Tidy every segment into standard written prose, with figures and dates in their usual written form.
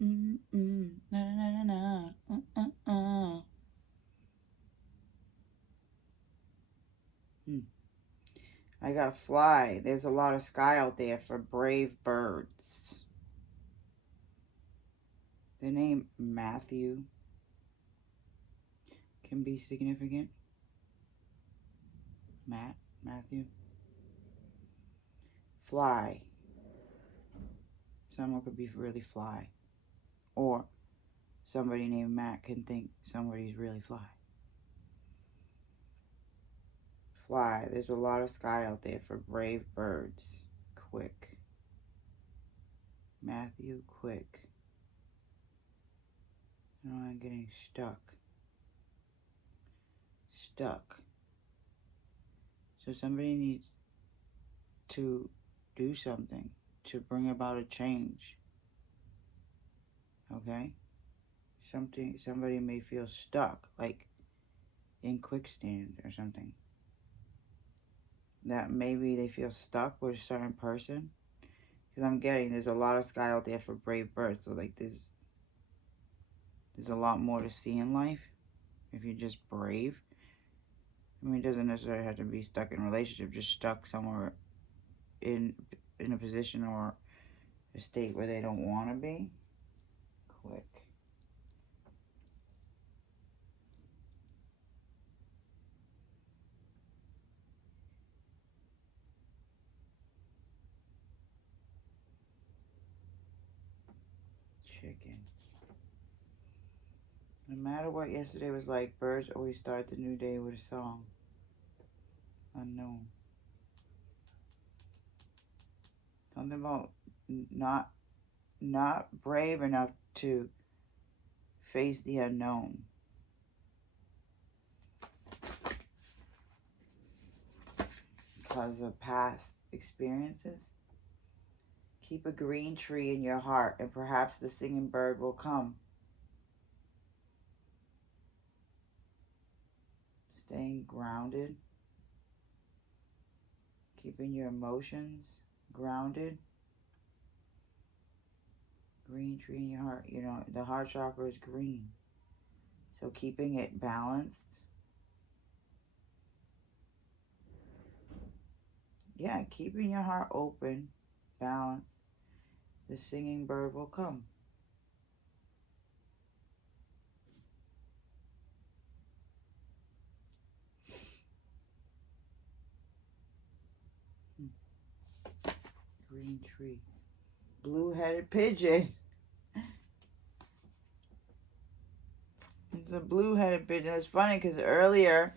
Na na na na. I got fly. There's a lot of sky out there for brave birds. The name Matthew can be significant. Matthew. Fly. Someone could be really fly. Or somebody named Matt can think somebody's really fly. Fly. There's a lot of sky out there for brave birds. Quick. Matthew, quick. No, I'm getting stuck. Stuck. So somebody needs to do something to bring about a change. Okay? Somebody may feel stuck, like in quicksand or something. That maybe they feel stuck with a certain person. Because I'm getting there's a lot of sky out there for brave birds. So like there's a lot more to see in life if you're just brave. I mean, it doesn't necessarily have to be stuck in a relationship, just stuck somewhere in a position or a state where they don't want to be. Quick. Chicken. No matter what yesterday was like, birds always start the new day with a song. Unknown. Something about not brave enough to face the unknown. Because of past experiences. Keep a green tree in your heart, and perhaps the singing bird will come. Staying grounded. Keeping your emotions grounded. Green tree in your heart. You know, the heart chakra is green. So keeping it balanced. Yeah, keeping your heart open, balanced. The singing bird will come. Green tree. Blue-headed pigeon. It's a blue-headed pigeon. It's funny because earlier,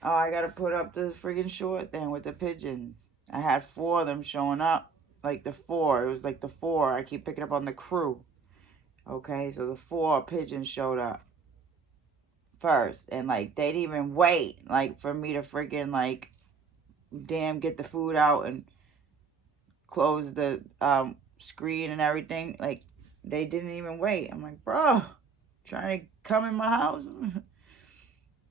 I got to put up the friggin' short thing with the pigeons. I had 4 of them showing up. Like the 4. It was like the 4. I keep picking up on the crew. Okay, so the 4 pigeons showed up first. And like, they didn't even wait, like, for me to freaking, like, damn, get the food out and close the screen and everything. Like, they didn't even wait. I'm like, bro, trying to come in my house?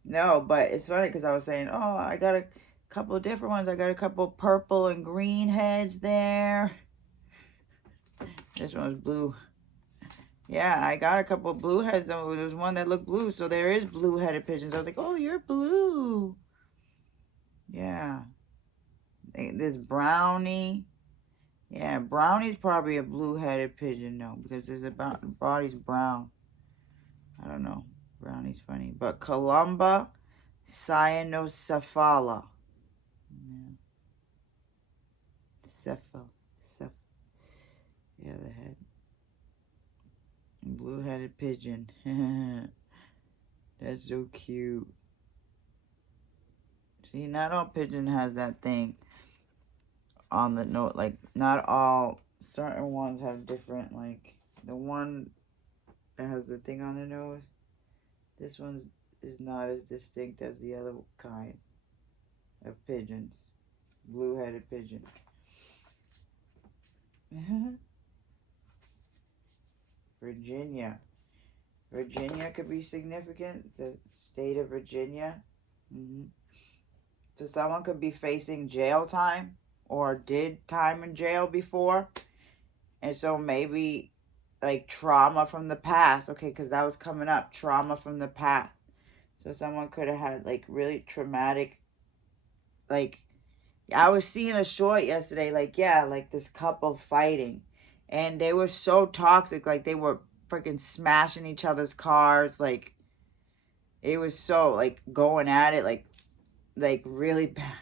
No, but it's funny because I was saying, oh, I got a couple of different ones. I got a couple purple and green heads there. This one's blue. Yeah, I got a couple of blue heads. There was one that looked blue, so there is blue-headed pigeons. I was like, oh, you're blue. Yeah. This brownie. Yeah, brownie's probably a blue-headed pigeon, though, because the body's brown. I don't know. Brownie's funny. But Columba cyanocephala. Yeah. Yeah, the head. Blue-headed pigeon. That's so cute. See, not all pigeon has that thing on the note. Like, not all. Certain ones have different, like, the one that has the thing on the nose. This one is not as distinct as the other kind of pigeons. Blue-headed pigeon. Virginia. Virginia could be significant. The state of Virginia. So someone could be facing jail time or did time in jail before. And so maybe like trauma from the past. Okay, because that was coming up. Trauma from the past. So someone could have had like really traumatic, like, I was seeing a short yesterday, like, yeah, like this couple fighting. And they were so toxic, like they were freaking smashing each other's cars. Like, it was so, like, going at it, like really bad.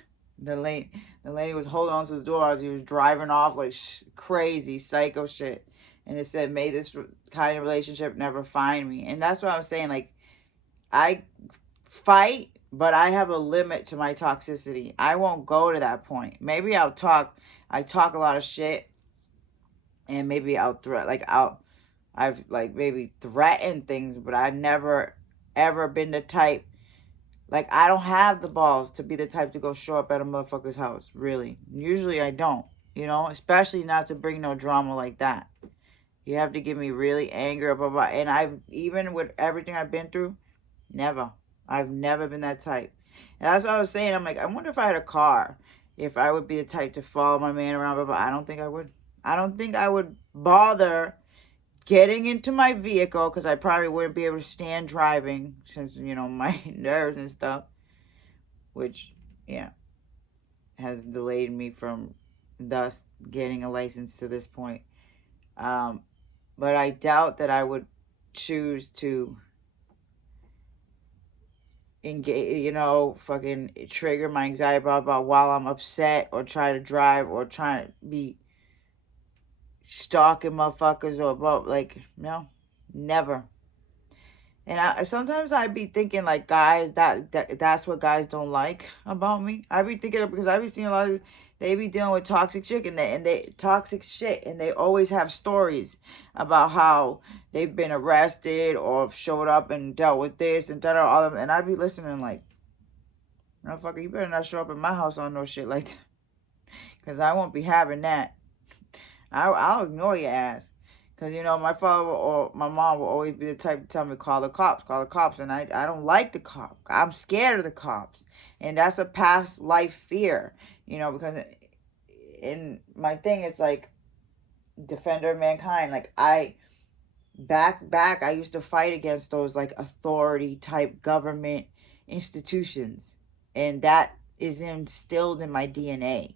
The lady was holding on to the door as he was driving off, like crazy psycho shit. And it said, "May this kind of relationship never find me." And that's what I was saying. Like, I fight, but I have a limit to my toxicity. I won't go to that point. Maybe I'll talk. I talk a lot of shit, and maybe I've like maybe threatened things, but I never ever been the type. Like, I don't have the balls to be the type to go show up at a motherfucker's house. Really, usually I don't. Especially not to bring no drama like that. You have to give me really anger, blah blah. And I've, even with everything I've been through, never. I've never been that type. And that's what I was saying. I'm like, I wonder if I had a car, if I would be the type to follow my man around. But I don't think I would. I don't think I would bother getting into my vehicle, because I probably wouldn't be able to stand driving since, my nerves and stuff. Which, yeah, has delayed me from thus getting a license to this point. Um, but I doubt that I would choose to engage, fucking trigger my anxiety about while I'm upset, or try to drive, or trying to be stalking motherfuckers, or about, like, no, never. And sometimes I be thinking, like, guys, that's what guys don't like about me. I be thinking, because I be seeing a lot of, they be dealing with toxic shit, and they toxic shit, and they always have stories about how they've been arrested or showed up and dealt with this and that, all of them. And I be listening like, motherfucker, you better not show up at my house on no shit like that, because I won't be having that. I'll ignore your ass. Because, my father or my mom will always be the type to tell me, call the cops, call the cops. And I don't like the cops. I'm scared of the cops. And that's a past life fear, because in my thing, it's like defender of mankind. Like, back, I used to fight against those, like, authority type government institutions. And that is instilled in my DNA.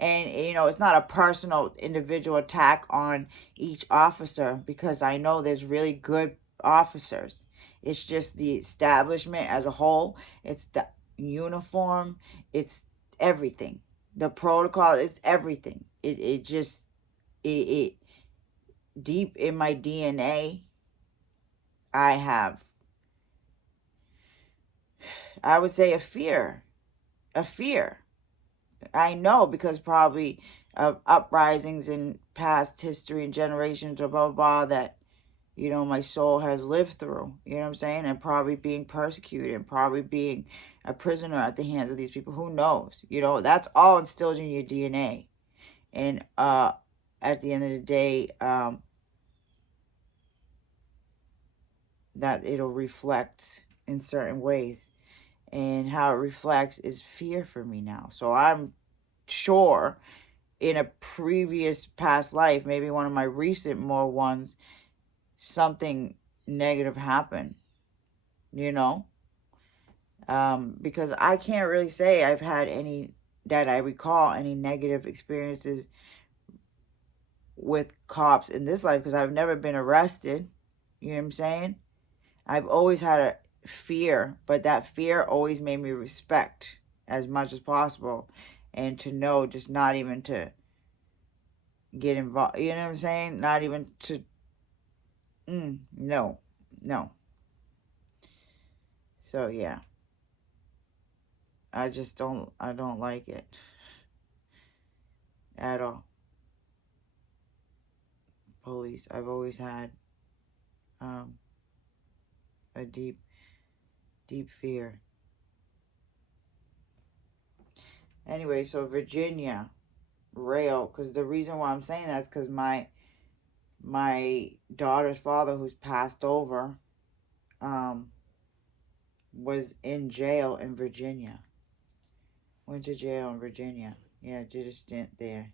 And, it's not a personal individual attack on each officer, because I know there's really good officers. It's just the establishment as a whole. It's the uniform. It's everything. The protocol is everything. It just, it deep in my DNA, I would say a fear. A fear. I know, because probably of uprisings in past history and generations, or blah, blah, blah, that, my soul has lived through. You know what I'm saying? And probably being persecuted, and probably being a prisoner at the hands of these people. Who knows? That's all instilled in your DNA. And at the end of the day, that it'll reflect in certain ways. And how it reflects is fear for me now. So I'm sure in a previous past life, maybe one of my recent more ones, something negative happened, because I can't really say I've had any, that I recall, any negative experiences with cops in this life, because I've never been arrested. You know what I'm saying? I've always had a fear, but that fear always made me respect as much as possible, and to know just not even to get involved. You know what I'm saying? Not even to. No, no. So yeah, I just don't. I don't like it at all. Police. I've always had um, a deep, deep fear. Anyway, so Virginia rail. Because the reason why I'm saying that is because my daughter's father, who's passed over, um, was in jail in Virginia. Went to jail in Virginia. Yeah, did a stint there.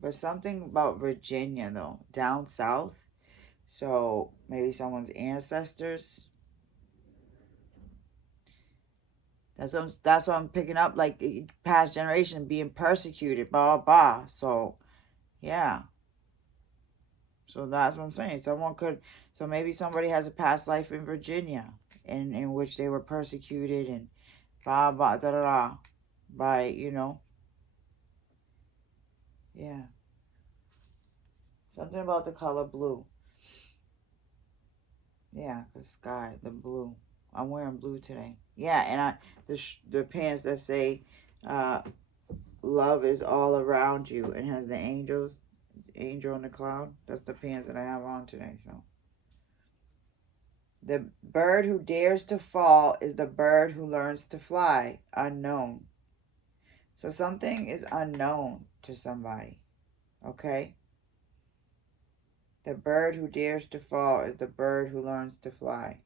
But something about Virginia, though. Down south. So maybe someone's ancestors. That's what I'm picking up. Like past generation being persecuted, blah blah blah. So yeah. So that's what I'm saying. Someone could. So maybe somebody has a past life in Virginia, in which they were persecuted and blah blah da da da, by yeah, something about the color blue. Yeah, the sky, the blue. I'm wearing blue today. Yeah, and the pants that say, uh, "Love is all around you," and has the angel in the cloud. That's the pants that I have on today. So the bird who dares to fall is the bird who learns to fly. Unknown. So something is unknown to somebody. Okay. The bird who dares to fall is the bird who learns to fly.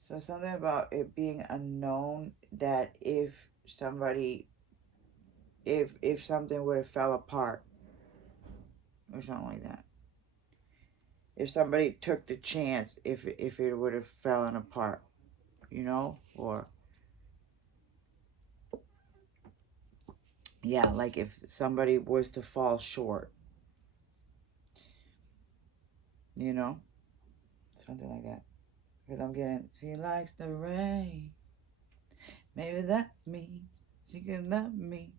So something about it being unknown, that somebody if something would have fell apart or something like that. If somebody took the chance, if it would have fallen apart, or yeah, like if somebody was to fall short, you know, something like that. Because I'm getting, she likes the rain. Maybe that means she can love me.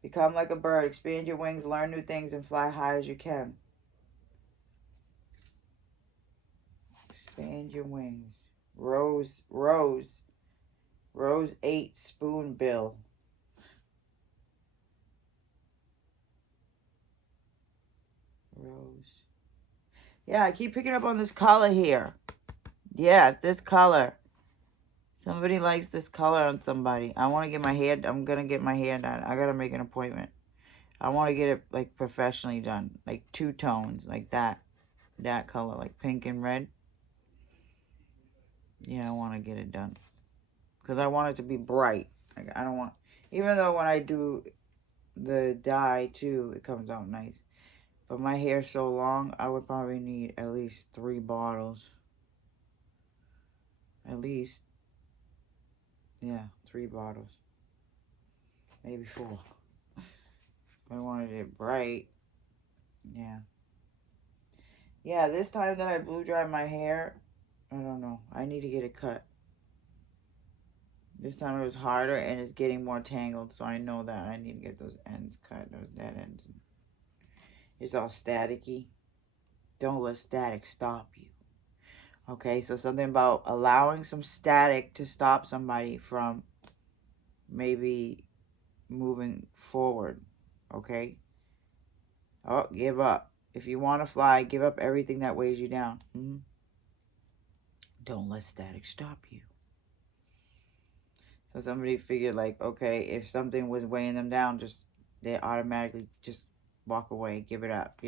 Become like a bird, expand your wings, learn new things, and fly high as you can. Expand your wings. Rose 8 spoonbill. Rose. Yeah, I keep picking up on this color here. Yeah, this color. Somebody likes this color on somebody. I'm gonna get my hair done. I gotta make an appointment. I want to get it like professionally done, like 2 tones, like that color, like pink and red. Yeah, I want to get it done because I want it to be bright. Like I don't want, even though when I do the dye too, it comes out nice. But my hair's so long, I would probably need at least 3 bottles. At least, yeah, 3 bottles, maybe 4. If I wanted it bright, yeah. Yeah, this time that I blew dry my hair, I don't know. I need to get it cut. This time it was harder and it's getting more tangled, so I know that I need to get those ends cut, those dead ends. It's all staticky. Don't let static stop you. Okay, so something about allowing some static to stop somebody from maybe moving forward. Okay? Oh, give up. If you want to fly, give up everything that weighs you down. Don't let static stop you. So somebody figured like, okay, if something was weighing them down, they automatically just walk away, give it up,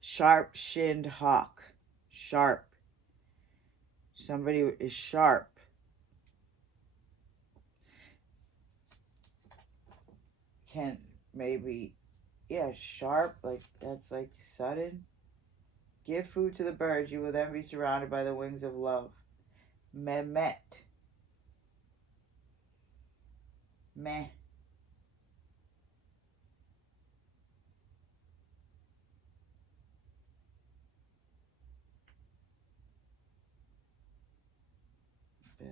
Sharp-shinned hawk. Sharp. Somebody is sharp. Can maybe, yeah, sharp, like that's like sudden. Give food to the birds, you will then be surrounded by the wings of love. Mehmet. Meh. Bill.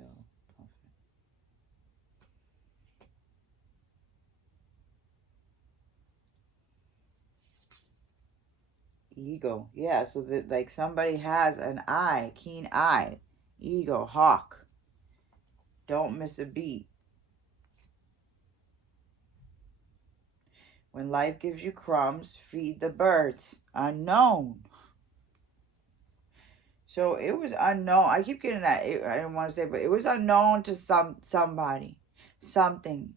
Eagle. Yeah, so that like somebody has an eye, keen eye. Eagle, hawk. Don't miss a beat. When life gives you crumbs, feed the birds. Unknown. So it was unknown. I keep getting that. I didn't want to say, but it was unknown to somebody, something.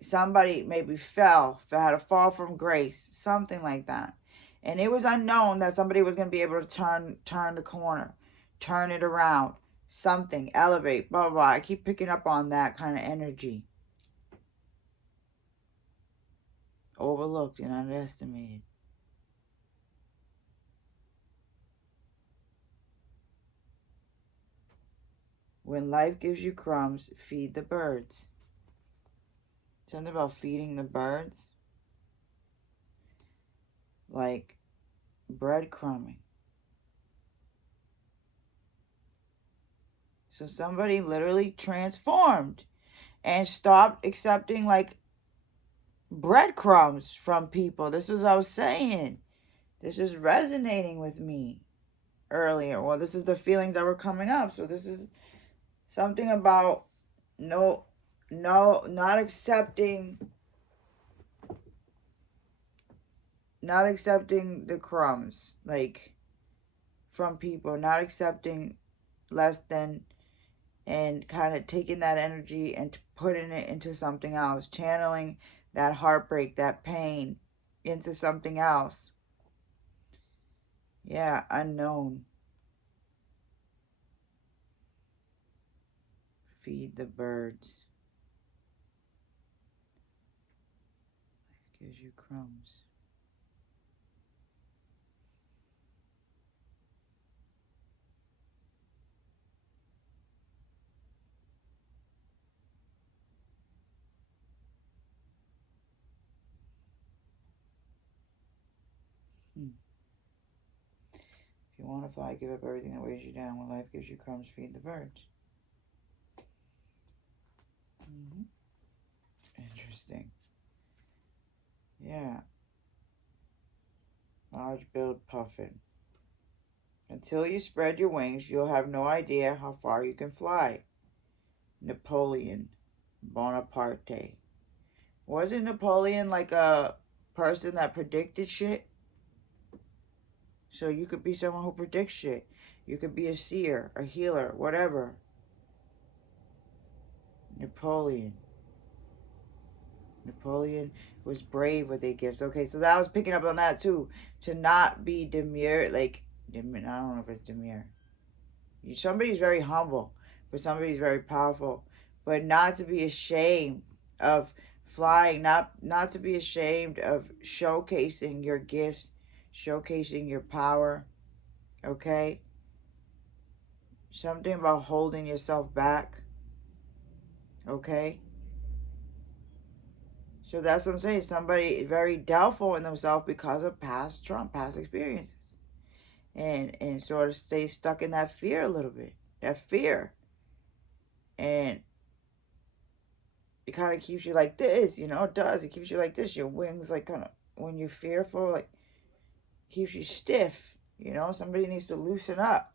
Somebody maybe had a fall from grace, something like that. And it was unknown that somebody was going to be able to turn the corner, turn it around, something, elevate, blah, blah, blah. I keep picking up on that kind of energy. Overlooked and underestimated. When life gives you crumbs, feed the birds. Something about feeding the birds. Like breadcrumbing. So somebody literally transformed and stopped accepting like breadcrumbs from people. This is what I was saying. This is resonating with me earlier. Well, this is the feelings that were coming up. So this is something about not accepting the crumbs, like, from people, not accepting less than, and kind of taking that energy and putting it into something else, channeling that heartbreak, that pain into something else. Yeah, unknown. Feed the birds. Life gives you crumbs. If you want to fly, give up everything that weighs you down. When life gives you crumbs, feed the birds. Interesting. Yeah. Large-billed puffin. Until you spread your wings, you'll have no idea how far you can fly. Napoleon Bonaparte. Wasn't Napoleon like a person that predicted shit? So you could be someone who predicts shit. You could be a seer, a healer, whatever. Napoleon was brave with their gifts. Okay, so that was picking up on that too. To not be demure, like, I don't know if it's demure. Somebody's very humble, but somebody's very powerful. But not to be ashamed of flying, not to be ashamed of showcasing your gifts, showcasing your power. Okay? Something about holding yourself back. Okay? So that's what I'm saying. Somebody very doubtful in themselves because of past experiences. And sort of stay stuck in that fear a little bit. That fear. And it kind of keeps you like this, it does. It keeps you like this. Your wings, like, kind of, when you're fearful, like, keeps you stiff. Somebody needs to loosen up.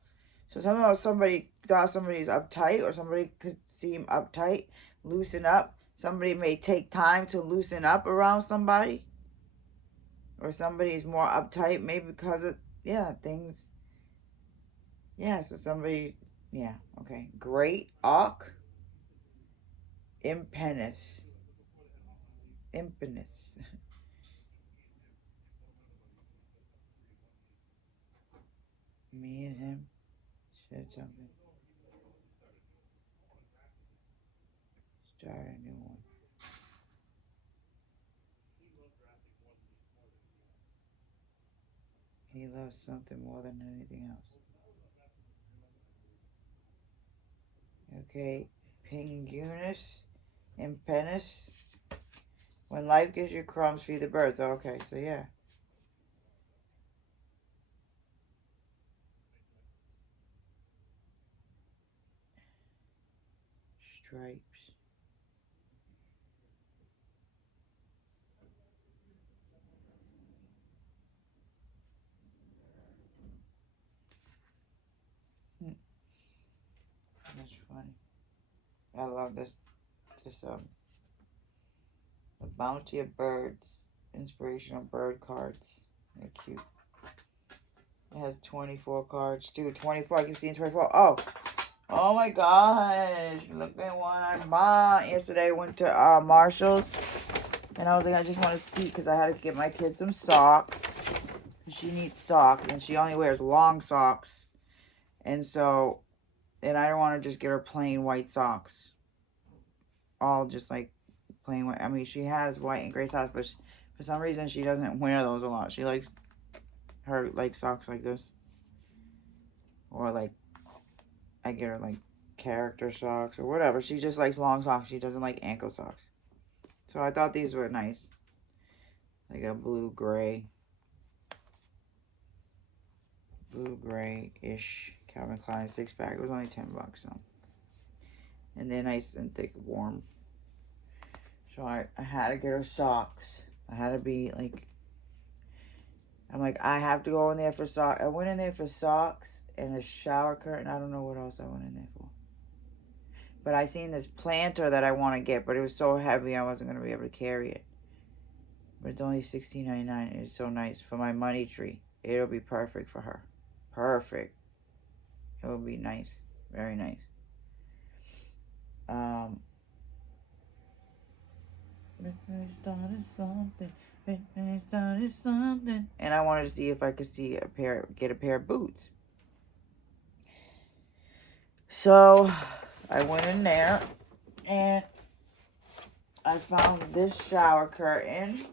So somebody thought somebody's uptight, or somebody could seem uptight. Loosen up. Somebody may take time to loosen up around somebody, or somebody is more uptight, maybe because of things. So somebody, okay. Great auk impetus. Me and him said something. Start a new one. He loves something more than anything else. Okay. Pingunus impetus. When life gives you crumbs, feed the birds. Okay, so yeah. Stripes. That's funny. I love this the bounty of birds. Inspirational bird cards. They're cute. It has 24 cards. Dude, 24. I keep seeing 24. Oh my gosh. Look at one I bought. Yesterday I went to Marshall's. And I was like, I just want to see, because I had to get my kids some socks. She needs socks, and she only wears long socks. And so, and I don't want to just get her plain white socks. All just like plain white. I mean, she has white and gray socks, but for some reason she doesn't wear those a lot. She likes her like socks like this. Or like, I get her like character socks or whatever. She just likes long socks. She doesn't like ankle socks. So I thought these were nice. Like a blue-gray. Blue-gray-ish Calvin Klein 6-pack. It was only $10, so. And they're nice and thick, warm. So I had to get her socks. I had to be like, I'm like, I have to go in there for socks. I went in there for socks and a shower curtain. I don't know what else I went in there for. But I seen this planter that I want to get, but it was so heavy I wasn't going to be able to carry it. But it's only $16.99. It's so nice for my money tree. It'll be perfect for her. Perfect. It will be nice. Very nice. Midnight started something. Midnight started something. And I wanted to see if I could get a pair of boots. So I went in there and I found this shower curtain.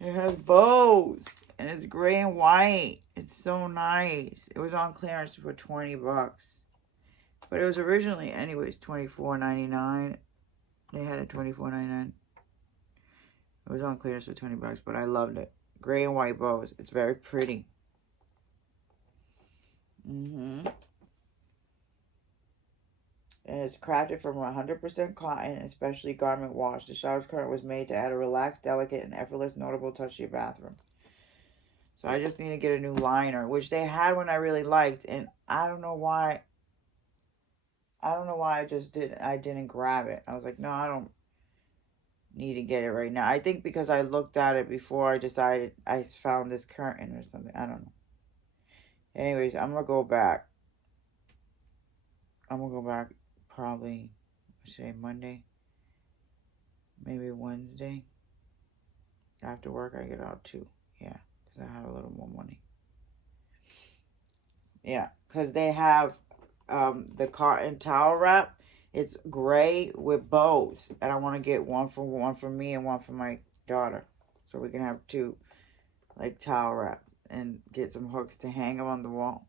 It has bows and it's gray and white. It's so nice. It was on clearance for $20. But it was originally, anyways, $24.99. They had it $24.99. It was on clearance for $20, but I loved it. Gray and white bows. It's very pretty. And it's crafted from 100% cotton, especially garment wash. The shower curtain was made to add a relaxed, delicate, and effortless, notable touch to your bathroom. So I just need to get a new liner, which they had one I really liked, and I don't know why. I didn't grab it. I was like, no, I don't need to get it right now. I think because I looked at it before I decided I found this curtain or something. I don't know. Anyways, I'm going to go back. Probably, say Monday. Maybe Wednesday. After work, I get out too. Yeah, because I have a little more money. Yeah, because they have the cotton towel wrap. It's gray with bows, and I want to get one for me and one for my daughter, so we can have two, like towel wrap, and get some hooks to hang them on the wall,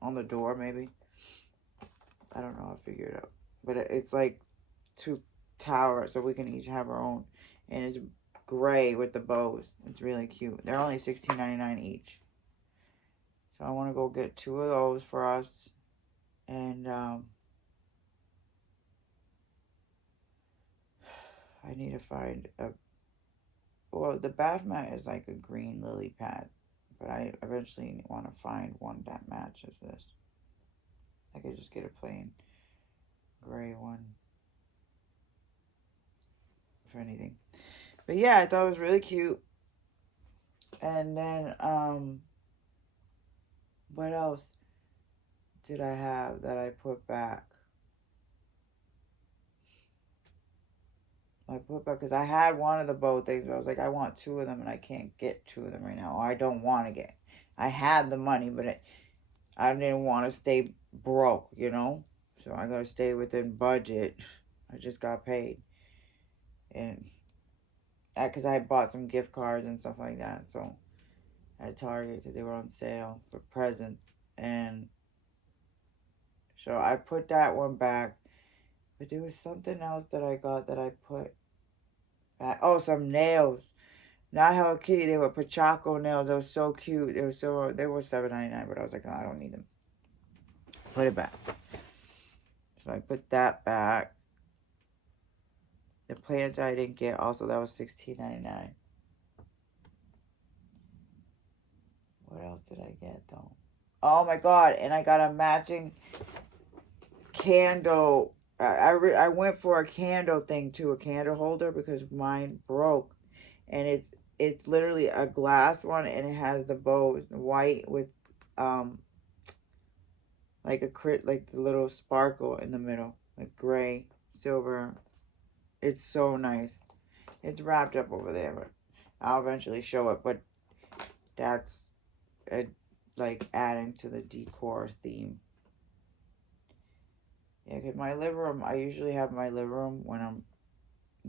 on the door maybe. I don't know. I'll figure it out. But it's like two towel wraps, so we can each have our own, and it's gray with the bows. It's really cute. They're only $16.99 each. So I want to go get two of those for us. And I need to find well, the bath mat is like a green lily pad. But I eventually want to find one that matches this. I could just get a plain gray one. If anything. But yeah, I thought it was really cute. And then, what else did I have that I put back? I put back because I had one of the bow things, but I was like, I want two of them, and I can't get two of them right now. Or I don't want to get. I had the money, but I didn't want to stay broke, you know? So I got to stay within budget. I just got paid. And because I had bought some gift cards and stuff like that, so at Target because they were on sale for presents. And so I put that one back. But there was something else that I got that I put back. Oh, some nails. Not Hello Kitty. They were Pachaco nails. They were so cute. They were $7.99, but I was like, no, I don't need them. Put it back. So I put that back. The plants I didn't get, also that was $16.99. What else did I get though? Oh my god! And I got a matching candle. I went for a candle thing too, a candle holder, because mine broke, and it's literally a glass one, and it has the bows white with like like the little sparkle in the middle, like gray, silver. It's so nice. It's wrapped up over there, but I'll eventually show it. But That's like adding to the decor theme. Yeah, because my living room, I usually have my living room when I'm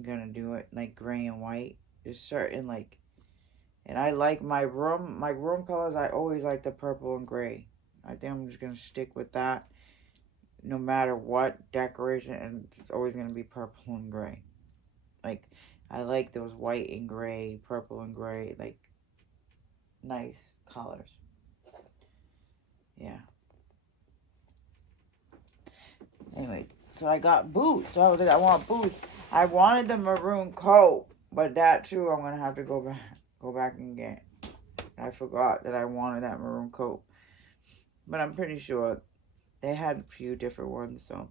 gonna do it like gray and white. There's certain like, and I like my room colors. I always like the purple and gray. I think I'm just gonna stick with that no matter what decoration, and it's always gonna be purple and gray. Like, I like those white and gray, purple and gray, like nice colors. Yeah. Anyways, so I got boots. So I was like, I want boots. I wanted the maroon coat, but that too, I'm gonna have to go back and get. I forgot that I wanted that maroon coat, but I'm pretty sure they had a few different ones. So,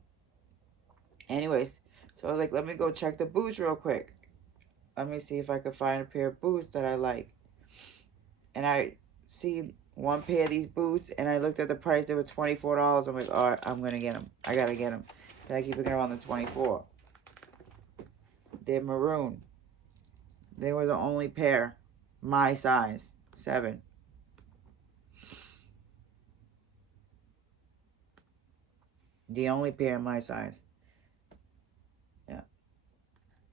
anyways, so I was like, let me go check the boots real quick. Let me see if I could find a pair of boots that I like. And I see one pair of these boots, and I looked at the price. They were $24. I'm like, all right, I'm gonna get them. I gotta get them. Then I keep looking around the 24. They're maroon. They were the only pair my size, 7. The only pair my size. Yeah,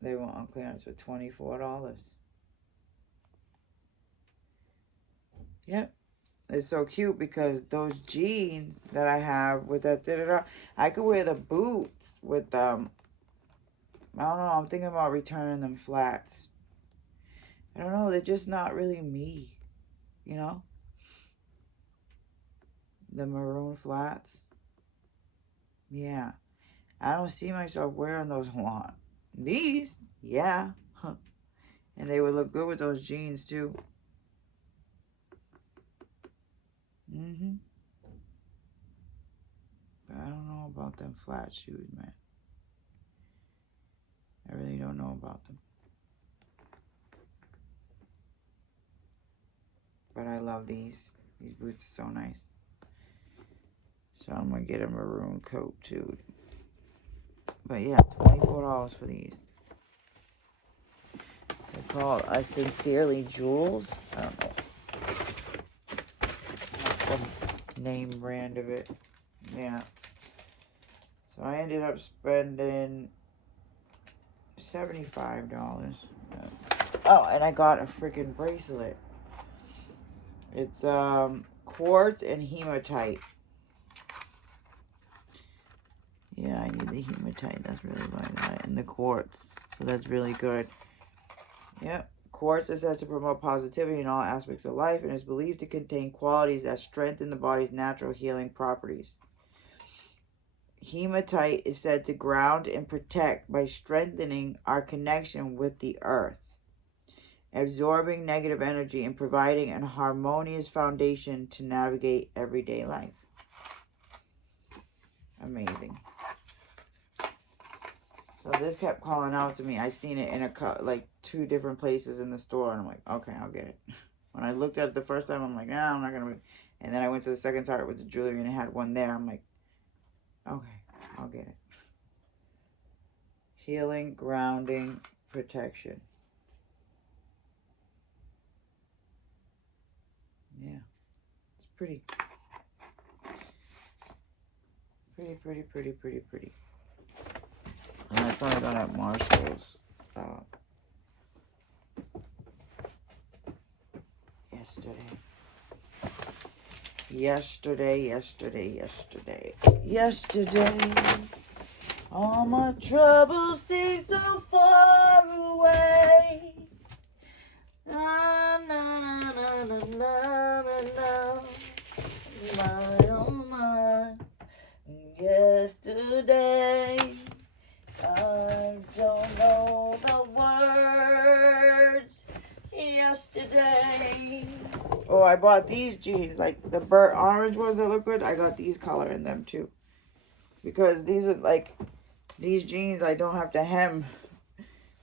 they were on clearance for $24. Yep. It's so cute because those jeans that I have with that I could wear the boots with I don't know, I'm thinking about returning them flats. I don't know, they're just not really me, you know? The maroon flats. Yeah. I don't see myself wearing those a lot. These, yeah. And they would look good with those jeans too. Mm-hmm. But I don't know about them flat shoes, man. I really don't know about them. But I love these. These boots are so nice. So I'm going to get a maroon coat too. But yeah, $24 for these. They're called Sincerely Jewels. I don't know. That's the name brand of it. Yeah. So I ended up spending $75. Oh, and I got a freaking bracelet. It's quartz and hematite. Yeah, I need the hematite. That's really what I got. And the quartz. So that's really good. Yep. Quartz is said to promote positivity in all aspects of life and is believed to contain qualities that strengthen the body's natural healing properties. Hematite is said to ground and protect by strengthening our connection with the earth, absorbing negative energy and providing a harmonious foundation to navigate everyday life. Amazing. So this kept calling out to me. I seen it in like 2 different places in the store, and I'm like, okay, I'll get it. When I looked at it the first time, I'm like, nah, I'm not gonna. And then I went to the second Target with the jewelry, and it had one there. I'm like, okay, I'll get it. Healing, grounding, protection. Yeah, it's pretty. Pretty. And I saw I got at Marshall's yesterday. All my troubles seem so far away. Na na na na na na na. My oh my. Yesterday, I don't know the words. Yesterday. Oh, I bought these jeans, like the burnt orange ones that look good. I got these color in them too. Because these are like, these jeans I don't have to hem.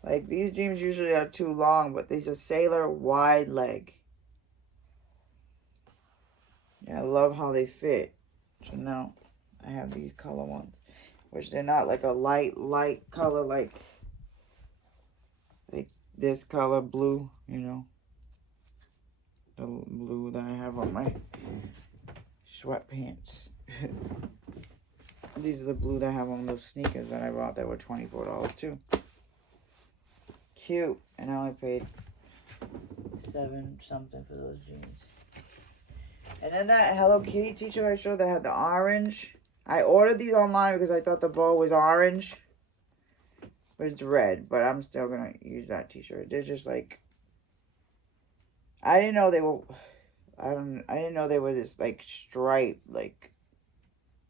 Like these jeans usually are too long, but these are sailor wide leg. Yeah, I love how they fit. So now I have these color ones, which they're not like a light color like this color blue, you know. The blue that I have on my sweatpants. These are the blue that I have on those sneakers that I bought that were $24 too. Cute. And I only paid $7 something for those jeans. And then that Hello Kitty t-shirt I showed that had the orange. I ordered these online because I thought the bow was orange. But it's red. But I'm still going to use that t-shirt. They're just like... I didn't know they were... I didn't know they were this like striped, like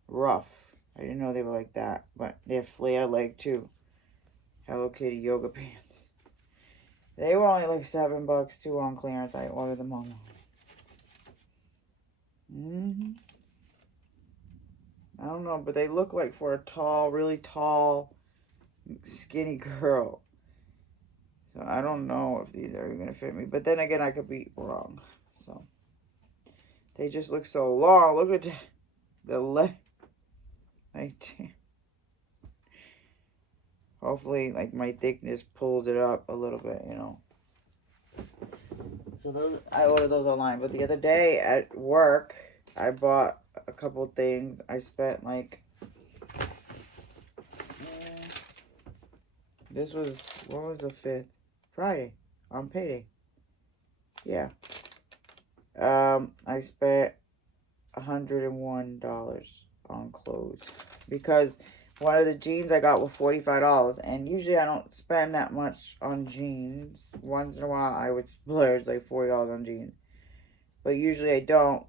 rough. I didn't know they were like that. But they're flare leg too. Hello Kitty yoga pants. They were only like $7 too on clearance. I ordered them online. I don't know, but they look like for a tall, really tall, skinny girl. So I don't know if these are gonna fit me. But then again, I could be wrong. So they just look so long. Look at the leg. Hopefully, like my thickness pulls it up a little bit, you know. So those, I ordered those online. But the other day at work, I bought a couple things. I spent like, this was, what was the 5th? Friday, on payday. Yeah. I spent $101 on clothes because one of the jeans I got was $45, and usually I don't spend that much on jeans. Once in a while I would splurge like $40 on jeans, but usually I don't.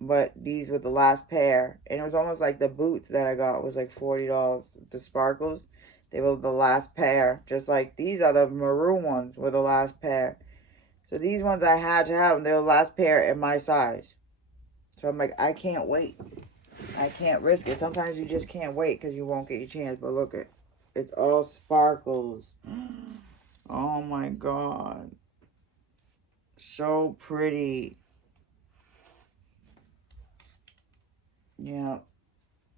But these were the last pair, and it was almost like the boots that I got was like $40. The sparkles, they were the last pair, just like these are the maroon ones were the last pair. So these ones I had to have, and they're the last pair in my size. So I'm like, I can't wait. I can't risk it. Sometimes you just can't wait because you won't get your chance. But look, it's all sparkles. Oh my God. So pretty. Yeah.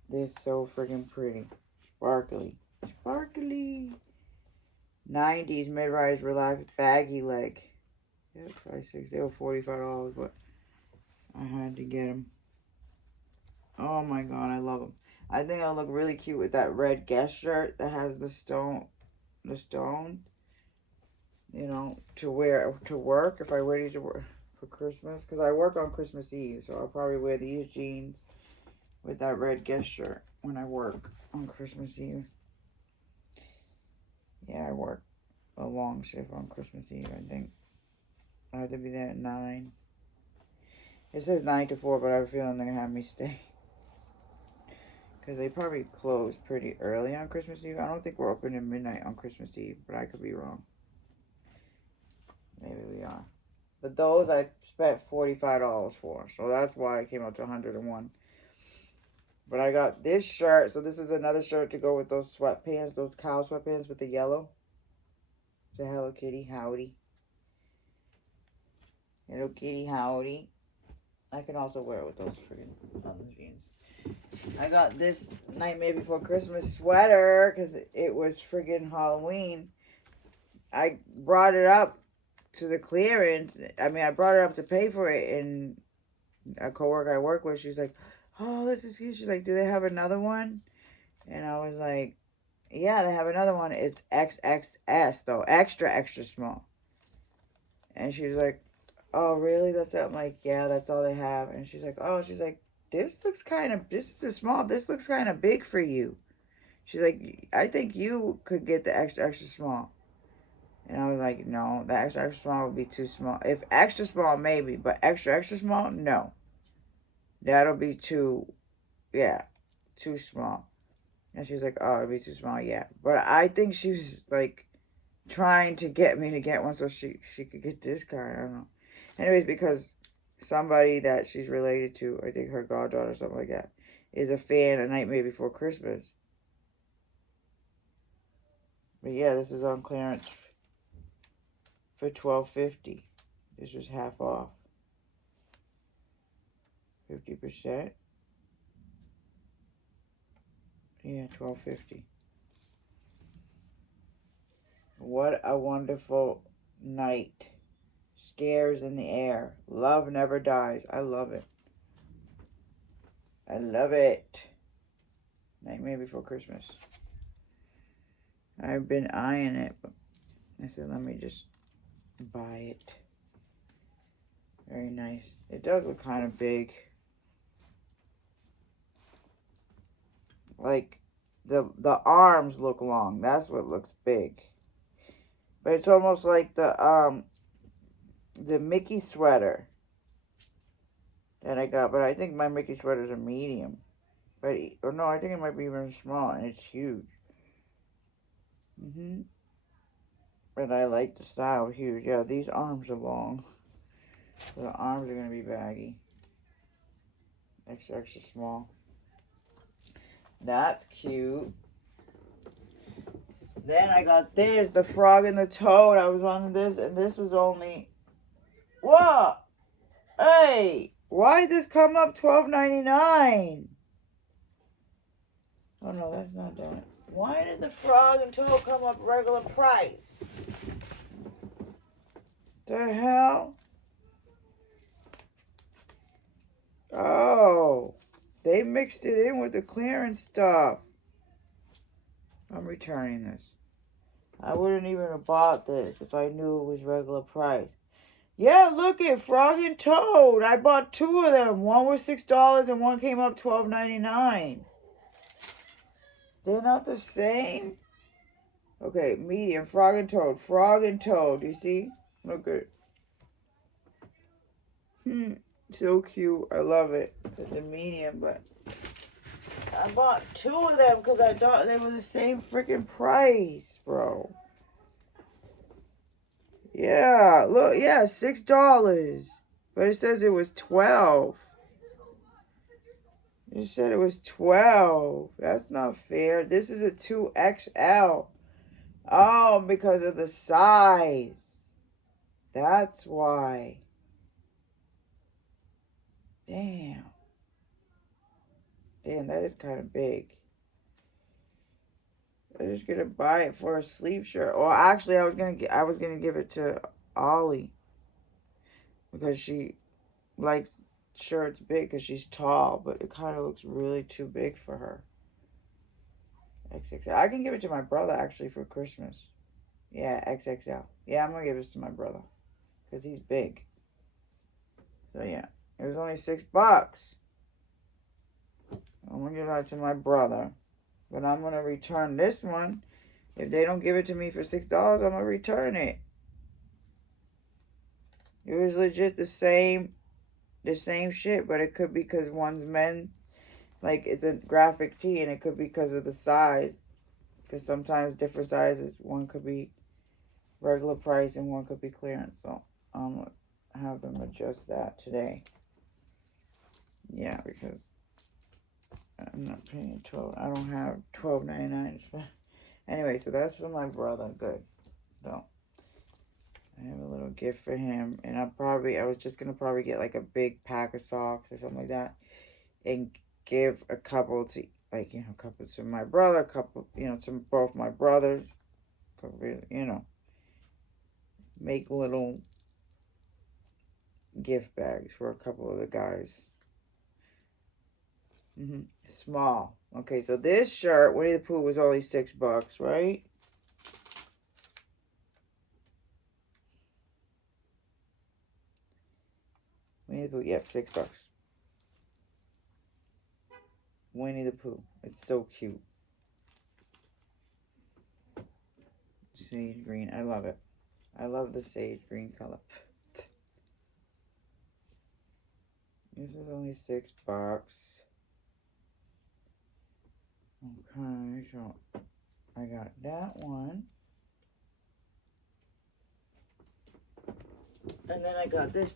They're so freaking pretty. Sparkly. Sparkly. 90s mid-rise relaxed baggy leg. Yeah, price 6. They were $45, but I had to get them. Oh my God, I love them. I think I'll look really cute with that red Guess shirt that has the stone, you know, to wear to work if I wear these to work for Christmas. Because I work on Christmas Eve, so I'll probably wear these jeans with that red Guess shirt when I work on Christmas Eve. Yeah, I work a long shift on Christmas Eve, I think. I have to be there at 9. It says 9 to 4, but I have a feeling they're going to have me stay. Because they probably close pretty early on Christmas Eve. I don't think we're open at midnight on Christmas Eve, but I could be wrong. Maybe we are. But those I spent $45 for. So that's why I came out to 101. But I got this shirt. So this is another shirt to go with those sweatpants. Those cow sweatpants with the yellow. It's a Hello Kitty. Howdy. Hello Kitty. Howdy. I can also wear it with those freaking other jeans. I got this Nightmare Before Christmas sweater because it was friggin' Halloween. I brought it up to the clearance. I mean, I brought it up to pay for it, and a coworker I work with, she's like, "Oh, this is cute." She's like, "Do they have another one?" And I was like, "Yeah, they have another one. It's XXS though, extra extra small." And she was like, "Oh, really? That's it?" I'm like, "Yeah, that's all they have." And she's like, "Oh," she's like, this is a small, this looks kind of big for you." She's like, "I think you could get the extra, extra small." And I was like, "No, the extra, extra small would be too small. If extra small, maybe, but extra, extra small, no. That'll be too, yeah, too small." And she was like, "Oh, it'll be too small, yeah." But I think she was like trying to get me to get one so she could get this car. I don't know. Anyways, because somebody that she's related to, I think her goddaughter or something like that, is a fan of Nightmare Before Christmas. But yeah, this is on clearance for $12.50. This was half off. 50%. Yeah, $12.50. What a wonderful night. scares in the air. Love never dies. I love it. I love it. Nightmare Before Christmas. I've been eyeing it, but I said, let me just buy it. Very nice. It does look kind of big. Like, the arms look long. That's what looks big. But it's almost like the Mickey sweater that I got. But I think my Mickey sweaters are medium. But, or no, I think it might be even small, and it's huge. But I like the style, huge. Yeah, these arms are long. So the arms are going to be baggy. Extra, extra small. That's cute. Then I got this, the Frog and the Toad. I was on this, and this was only... What? Hey! Why did this come up $12.99? Oh, no, that's not that. Why did the Frog and Toad come up regular price? The hell? Oh, they mixed it in with the clearance stuff. I'm returning this. I wouldn't even have bought this if I knew it was regular price. Yeah, look at Frog and Toad. I bought two of them. One was $6 and one came up $12.99. They're not the same? Okay, medium. Frog and Toad. Frog and Toad. You see? Look at it. So cute. I love it. It's a medium, but I bought two of them because I thought they were the same freaking price, bro. Yeah, look, yeah, $6. But it says it was 12. It said it was 12. That's not fair. This is a 2XL. Oh, because of the size. That's why. Damn. Damn, that is kind of big. I'm just gonna buy it for a sleeve shirt. Or actually, I was gonna give it to Ollie because she likes shirts big because she's tall, but it kind of looks really too big for her. XXL. I can give it to my brother actually for Christmas. Yeah, XXL. Yeah, I'm gonna give this to my brother because he's big. So yeah, it was only $6. I'm gonna give that to my brother, but I'm gonna return this one. If they don't give it to me for $6, I'm gonna return it. It was legit the same shit, but it could be because one's men, like it's a graphic tee, and it could be because of the size. Because sometimes different sizes, one could be regular price and one could be clearance. So I'm gonna have them adjust that today. Yeah, because I'm not paying 12. I don't have $12.99. Anyway, so that's for my brother. Good. So I have a little gift for him, and I was just gonna probably get like a big pack of socks or something like that, and give a couple to a couple to my brother, a couple to both my brothers, make little gift bags for a couple of the guys. Small. Okay, so this shirt, Winnie the Pooh, was only $6, right? Winnie the Pooh, yep, $6. Winnie the Pooh. It's so cute. Sage green. I love it. I love the sage green color. This is only $6. Okay, so I got that one. And then I got this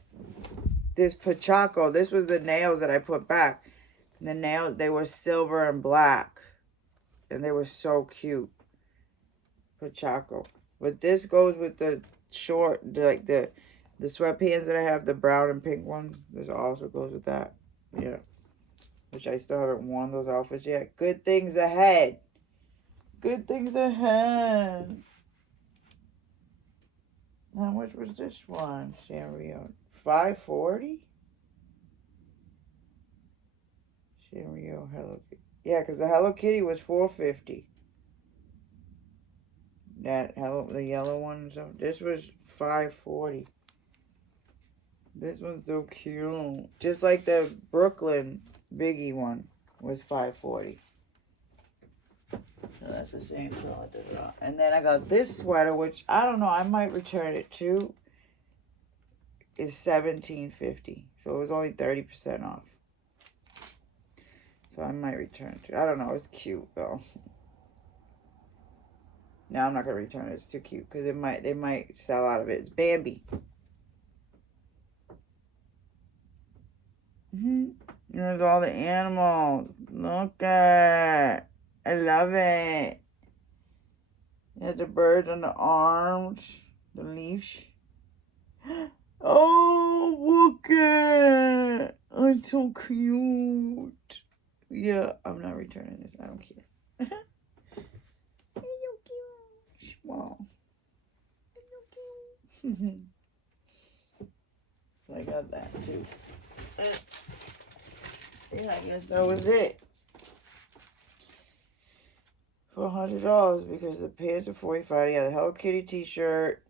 Pachaco. This was the nails that I put back. And the nails, they were silver and black. And they were so cute. Pachaco. But this goes with the short, like the sweatpants that I have, the brown and pink ones. This also goes with that. Yeah. Which I still haven't worn those outfits yet. Good things ahead. Good things ahead. How much was this one, Sanrio? $5.40? Sanrio Hello Kitty. Yeah, because the Hello Kitty was $4.50. The yellow one. So this was $5.40. This one's so cute. Just like the Brooklyn Biggie one was $5.40. So that's the same color. And then I got this sweater, which I don't know. I might return it too. Is $17.50. So it was only 30% off. So I might return it. I don't know. It's cute though. No, I'm not gonna return it. It's too cute because they might sell out of it. It's Bambi. There's all the animals. Look at. I love it. You have the birds on the arms, the leash. Oh, look at. Oh, it's so cute. Yeah, I'm not returning this. I don't care. It's so cute. Small. It's so cute. So I got that too. Yeah, I guess that was it. For $100 because the pants are $45. Yeah, the Hello Kitty t-shirt,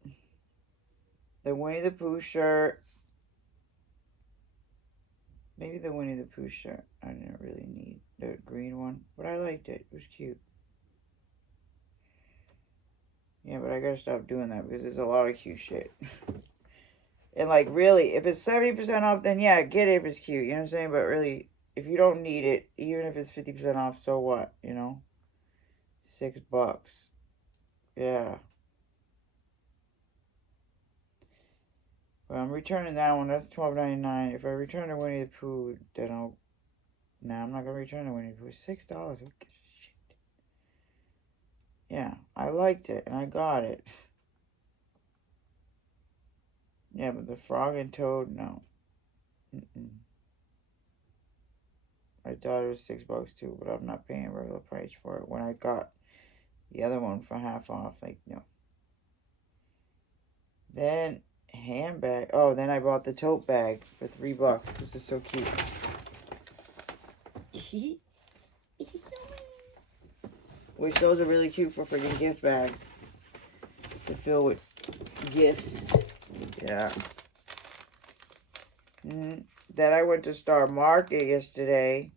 the Winnie the Pooh shirt, maybe the Winnie the Pooh shirt. I didn't really need the green one, but I liked it. It was cute. Yeah, but I gotta stop doing that because there's a lot of cute shit. And like really, if it's 70% off, then yeah, get it if it's cute. You know what I'm saying? But really, if you don't need it, even if it's 50% off, so what? You know, $6. Yeah. But I'm returning that one. That's $12.99. If I return the Winnie the Pooh, then I'll. Nah, I'm not gonna return the Winnie the Pooh. $6. Who gives a shit? Yeah, I liked it and I got it. Yeah, but the Frog and Toad, no. I thought it was $6 too, but I'm not paying regular price for it when I got the other one for half off. Like, no. Then handbag. Oh, then I bought the tote bag for $3. This is so cute. Which those are really cute for freaking gift bags to fill with gifts. Yeah. Then I went to Star Market yesterday.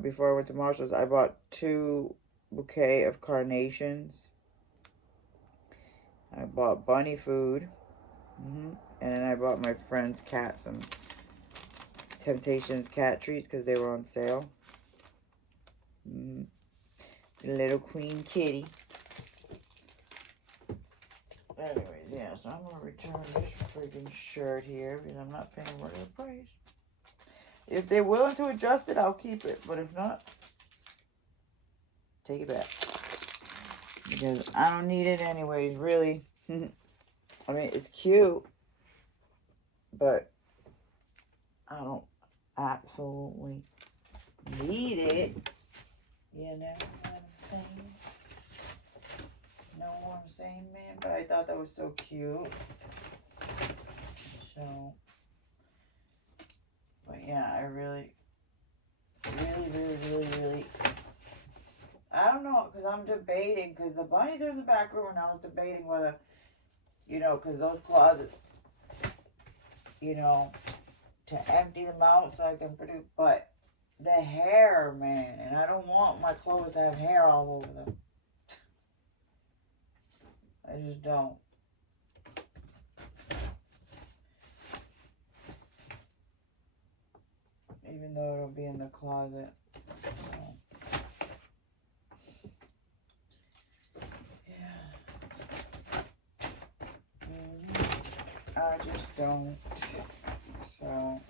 Before I went to Marshall's, I bought 2 bouquet of carnations. I bought bunny food. And then I bought my friend's cat some Temptations cat treats because they were on sale. Little queen kitty. Anyways, yeah, so I'm going to return this freaking shirt here because I'm not paying regular price. If they're willing to adjust it, I'll keep it. But if not, take it back. Because I don't need it anyways, really. I mean, it's cute. But I don't absolutely need it. You know what I'm saying? Know what I'm saying, man? But I thought that was so cute. So, but yeah, I really, I don't know, because I'm debating, because the bunnies are in the back room, and I was debating whether, you know, because those closets, you know, to empty them out so I can put it, but the hair, man, and I don't want my clothes to have hair all over them. I just don't. Even though it'll be in the closet. So. Yeah. I just don't. So.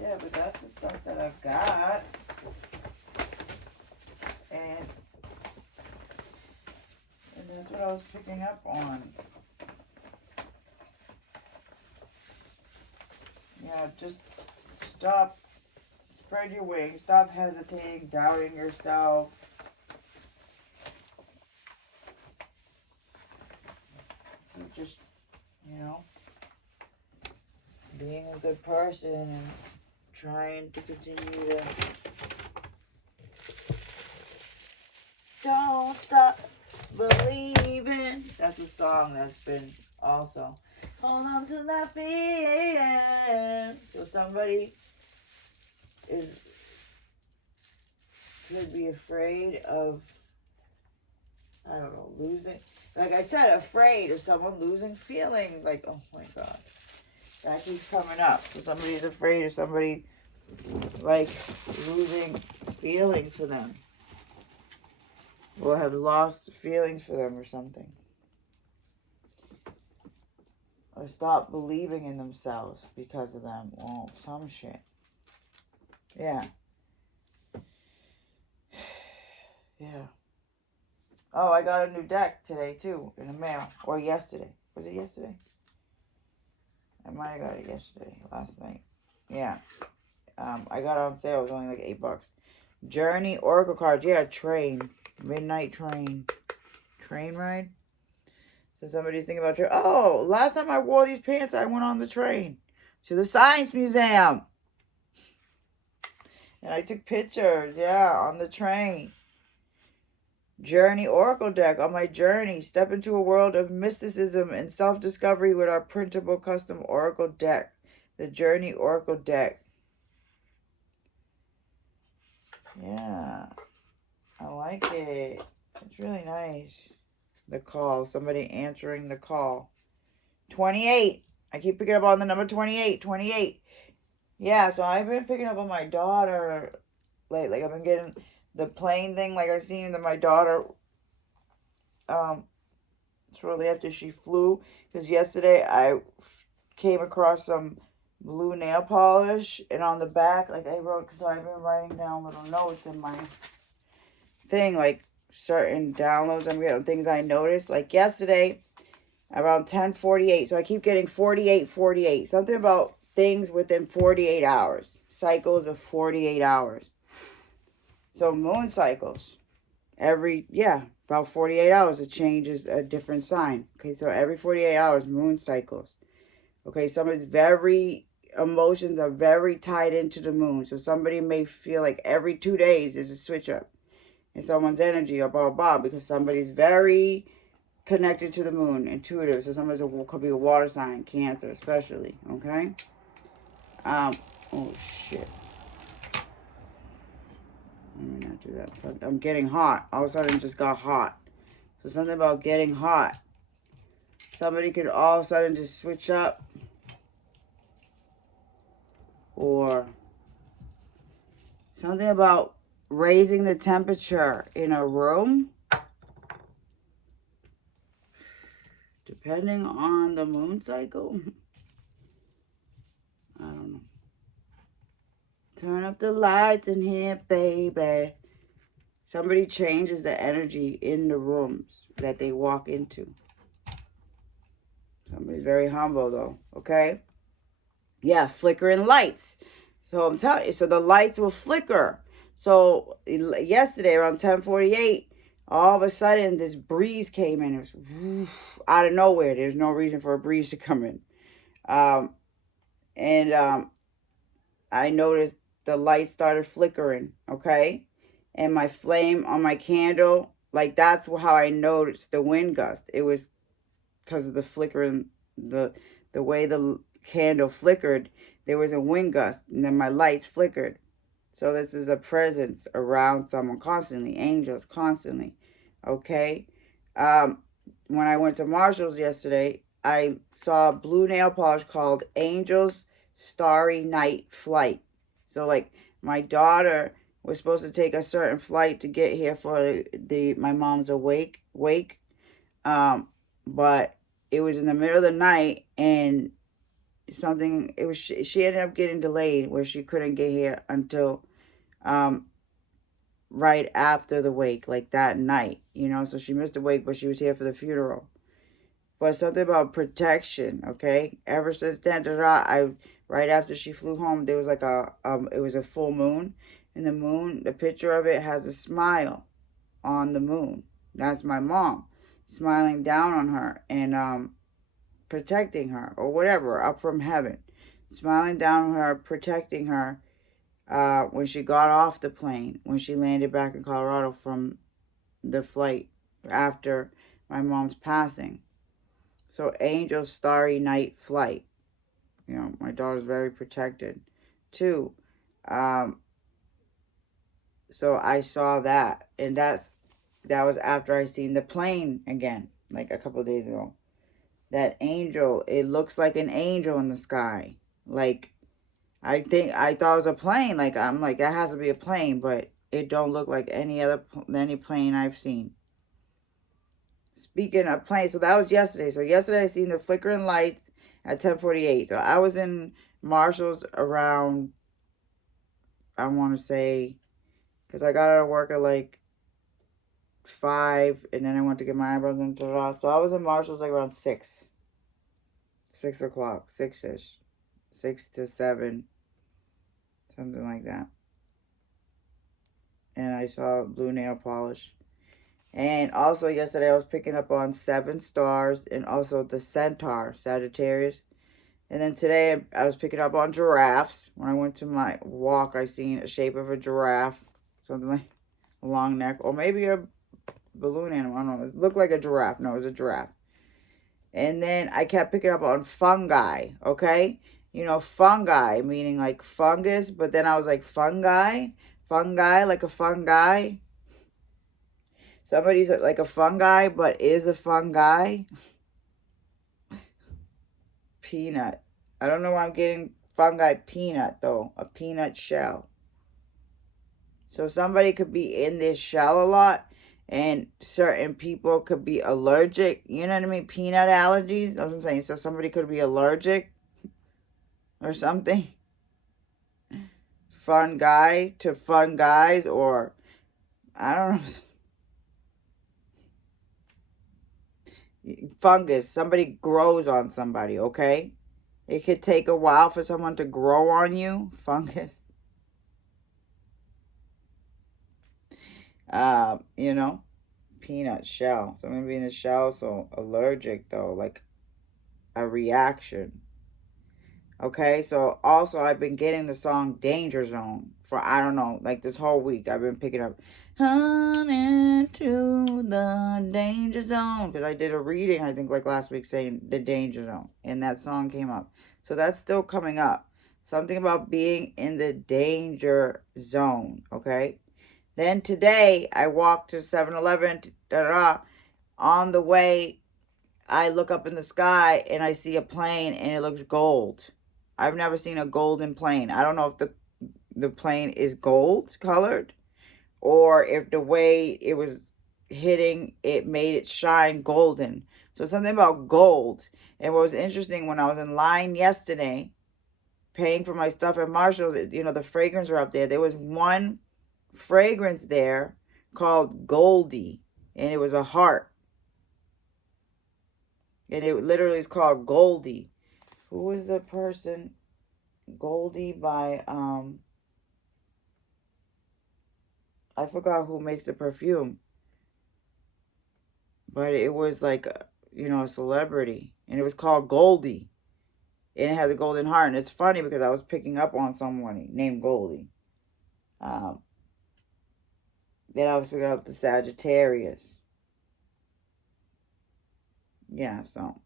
Yeah, but that's the stuff that I've got. And that's what I was picking up on. Yeah, just stop, spread your wings, stop hesitating, doubting yourself. Just, you know, being a good person and trying to continue to don't stop believing. That's a song that's been also hold on to that feeling. So somebody is could be afraid of, I don't know, losing. Like I said, afraid of someone losing feelings. Like, oh my God. That keeps coming up. So somebody's afraid of somebody, like, losing feelings for them. Or have lost feelings for them or something. Or stop believing in themselves because of them. Oh, some shit. Yeah. Yeah. Oh, I got a new deck today, too, in the mail. Or yesterday. Was it yesterday? I might have got it yesterday, last night. Yeah. I got it on sale. It was only like $8. Journey Oracle cards. Yeah, train. Midnight train. Train ride. So somebody's thinking about train. Oh, last time I wore these pants, I went on the train to the Science Museum. And I took pictures, yeah, on the train. Journey Oracle deck. On my journey, step into a world of mysticism and self-discovery with our printable custom Oracle deck. The Journey Oracle deck. Yeah, I like it. It's really nice. The call. Somebody answering the call. 28. I keep picking up on the number 28. 28. Yeah, so I've been picking up on my daughter lately. I've been getting the plane thing. Like I seen that my daughter, shortly after she flew. Because yesterday I came across some blue nail polish. And on the back, like I wrote, because I've been writing down little notes in my thing. Like certain downloads I'm getting, things I noticed. Like yesterday, around 10:48. So I keep getting 48, 48. Something about things within 48 hours. Cycles of 48 hours. So moon cycles. About 48 hours it changes a different sign. Okay, so every 48 hours, moon cycles. Okay, emotions are very tied into the moon. So somebody may feel like every 2 days there's a switch up in someone's energy or blah, blah, blah, because somebody's very connected to the moon, intuitive. So somebody could be a water sign, Cancer especially, okay? Oh shit. Let me not do that. But I'm getting hot. All of a sudden it just got hot. So something about getting hot. Somebody could all of a sudden just switch up. Or something about raising the temperature in a room. Depending on the moon cycle. I don't know. Turn up the lights in here, baby. Somebody changes the energy in the rooms that they walk into. Somebody's very humble, though. Okay? Yeah, flickering lights. So I'm telling you, so the lights will flicker. So yesterday around 10:48, all of a sudden this breeze came in. It was woof, out of nowhere. There's no reason for a breeze to come in. I noticed the light started flickering, okay? And my flame on my candle, like that's how I noticed the wind gust. It was because of the flickering, the way the candle flickered, there was a wind gust, and then my lights flickered. So this is a presence around someone constantly, angels constantly, okay? When I went to Marshall's yesterday, I saw a blue nail polish called Angels Starry Night Flight. So like my daughter was supposed to take a certain flight to get here for my mom's wake. But it was in the middle of the night and she ended up getting delayed where she couldn't get here until right after the wake, like that night, so she missed the wake, but she was here for the funeral. But something about protection, okay? Ever since then, right after she flew home, there was like it was a full moon. And the moon, the picture of it has a smile on the moon. That's my mom smiling down on her. And protecting her or whatever up from heaven, smiling down on her, protecting her when she got off the plane, when she landed back in Colorado from the flight after my mom's passing. So angel starry night flight. You know, my daughter's very protected too. So I saw that, and that was after I seen the plane again, like a couple of days ago. That angel, it looks like an angel in the sky. Like I thought it was a plane. Like I'm like that has to be a plane, but it don't look like any plane I've seen. Speaking of planes, so that was yesterday. So yesterday I seen the flickering lights at 10:48. So I was in Marshall's around, I want to say, because I got out of work at like 5, and then I went to get my eyebrows done. So I was in Marshall's like around 6 o'clock, 6ish, 6 to 7, something like that. And I saw blue nail polish. And also yesterday I was picking up on 7 stars and also the centaur, Sagittarius. And then today I was picking up on giraffes. When I went to my walk, I seen a shape of a giraffe, something like a long neck, or maybe a balloon animal. I don't know. It looked like a giraffe. No, it was a giraffe. And then I kept picking up on fungi, okay? You know, fungi, meaning like fungus, but then I was like, fungi, like a fungi. Somebody's like a fungi, but is a fungi. Peanut. I don't know why I'm getting fungi peanut, though. A peanut shell. So somebody could be in this shell a lot, and certain people could be allergic. You know what I mean? Peanut allergies. That's what I'm saying. So somebody could be allergic or something. Fun guy to fun guys, or I don't know. Fungus. Somebody grows on somebody, okay? It could take a while for someone to grow on you. Fungus. You know, peanut shell. So maybe in the shell, so allergic though, like a reaction. Okay, so also I've been getting the song Danger Zone for, I don't know, like this whole week. I've been picking up into the danger zone, because I did a reading, I think, like last week, saying the danger zone, and that song came up. So that's still coming up. Something about being in the danger zone, okay? Then today I walked to 7-Eleven, on the way I look up in the sky and I see a plane and it looks gold. I've never seen a golden plane. I don't know if the plane is gold colored, or if the way it was hitting it made it shine golden. So something about gold. And what was interesting, when I was in line yesterday paying for my stuff at Marshall's, you know, the fragrance are up there. There was one fragrance there called Goldie, and it was a heart. And it literally is called Goldie. Who is the person? Goldie by I forgot who makes the perfume, but it was like a celebrity, and it was called Goldie, and it had the golden heart. And it's funny because I was picking up on someone named Goldie. Then I was picking up the Sagittarius. Yeah, so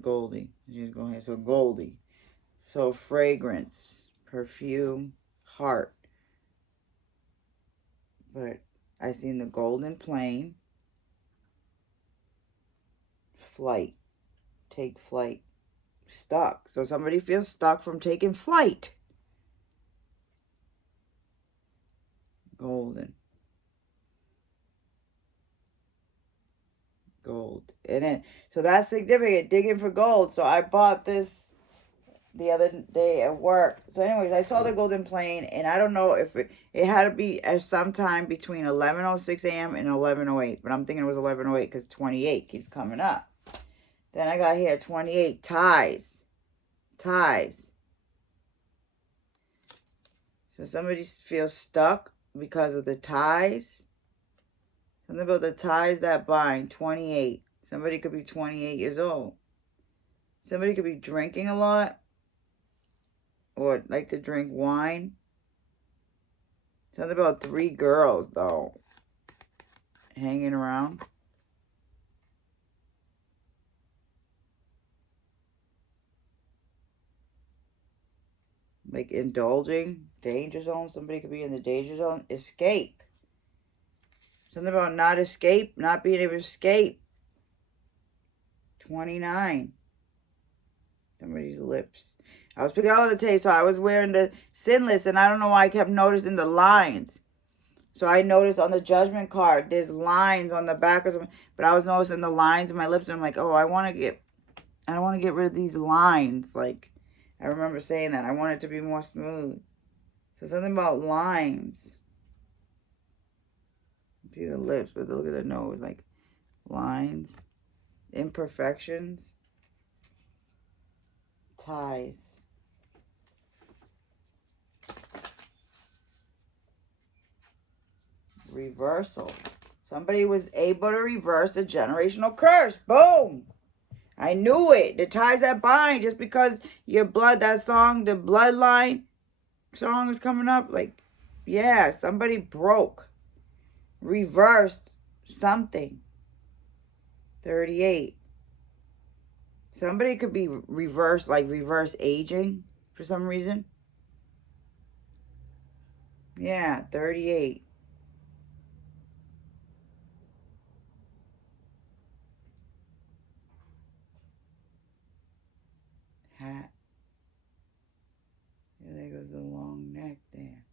Goldie. She's going here. So Goldie. So fragrance, perfume, heart. But I seen the golden plane. Flight. Take flight. Stuck. So somebody feels stuck from taking flight. Golden. Gold. And then, so that's significant. Digging for gold. So I bought this the other day at work. So anyways, I saw the golden plane, and I don't know if it had to be at some time between 11:06 a.m. and 11:08. But I'm thinking it was 11:08 because 28 keeps coming up. Then I got here 28 ties. Ties. So somebody feels stuck because of the ties. Something about the ties that bind. 28. Somebody could be 28 years old. Somebody could be drinking a lot or like to drink wine. Something about 3 girls, though, hanging around. Like indulging. Danger zone. Somebody could be in the danger zone. Escape. Something about not escape. Not being able to escape. 29. Somebody's lips. I was picking out the taste, so I was wearing the sinless, and I don't know why I kept noticing the lines. So I noticed on the judgment card, there's lines on the back of some, but I was noticing the lines in my lips, and I'm like, oh, I don't want to get rid of these lines. Like, I remember saying that. I want it to be more smooth. So something about lines. See the lips, but look at the nose, like lines, imperfections, ties. Reversal. Somebody was able to reverse a generational curse. Boom. I knew it. The ties that bind. Just because your blood, that song, the bloodline song is coming up. Like, yeah, somebody broke. Reversed something. 38. Somebody could be reversed, like reverse aging for some reason. Yeah, 38. Hat. Yeah, there goes the long neck there.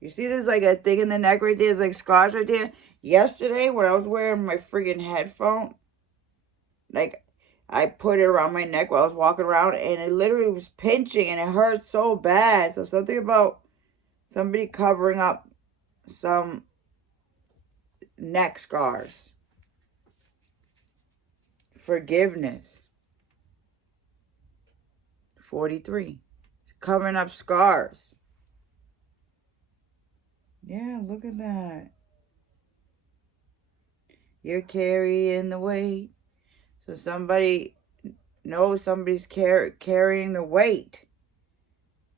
You see there's like a thing in the neck right there. There's like scars right there. Yesterday when I was wearing my friggin' headphone, like I put it around my neck while I was walking around and it literally was pinching and it hurt so bad. So something about somebody covering up some neck scars. Forgiveness. 43. Covering up scars. Yeah, look at that. You're carrying the weight. So somebody knows somebody's carrying the weight.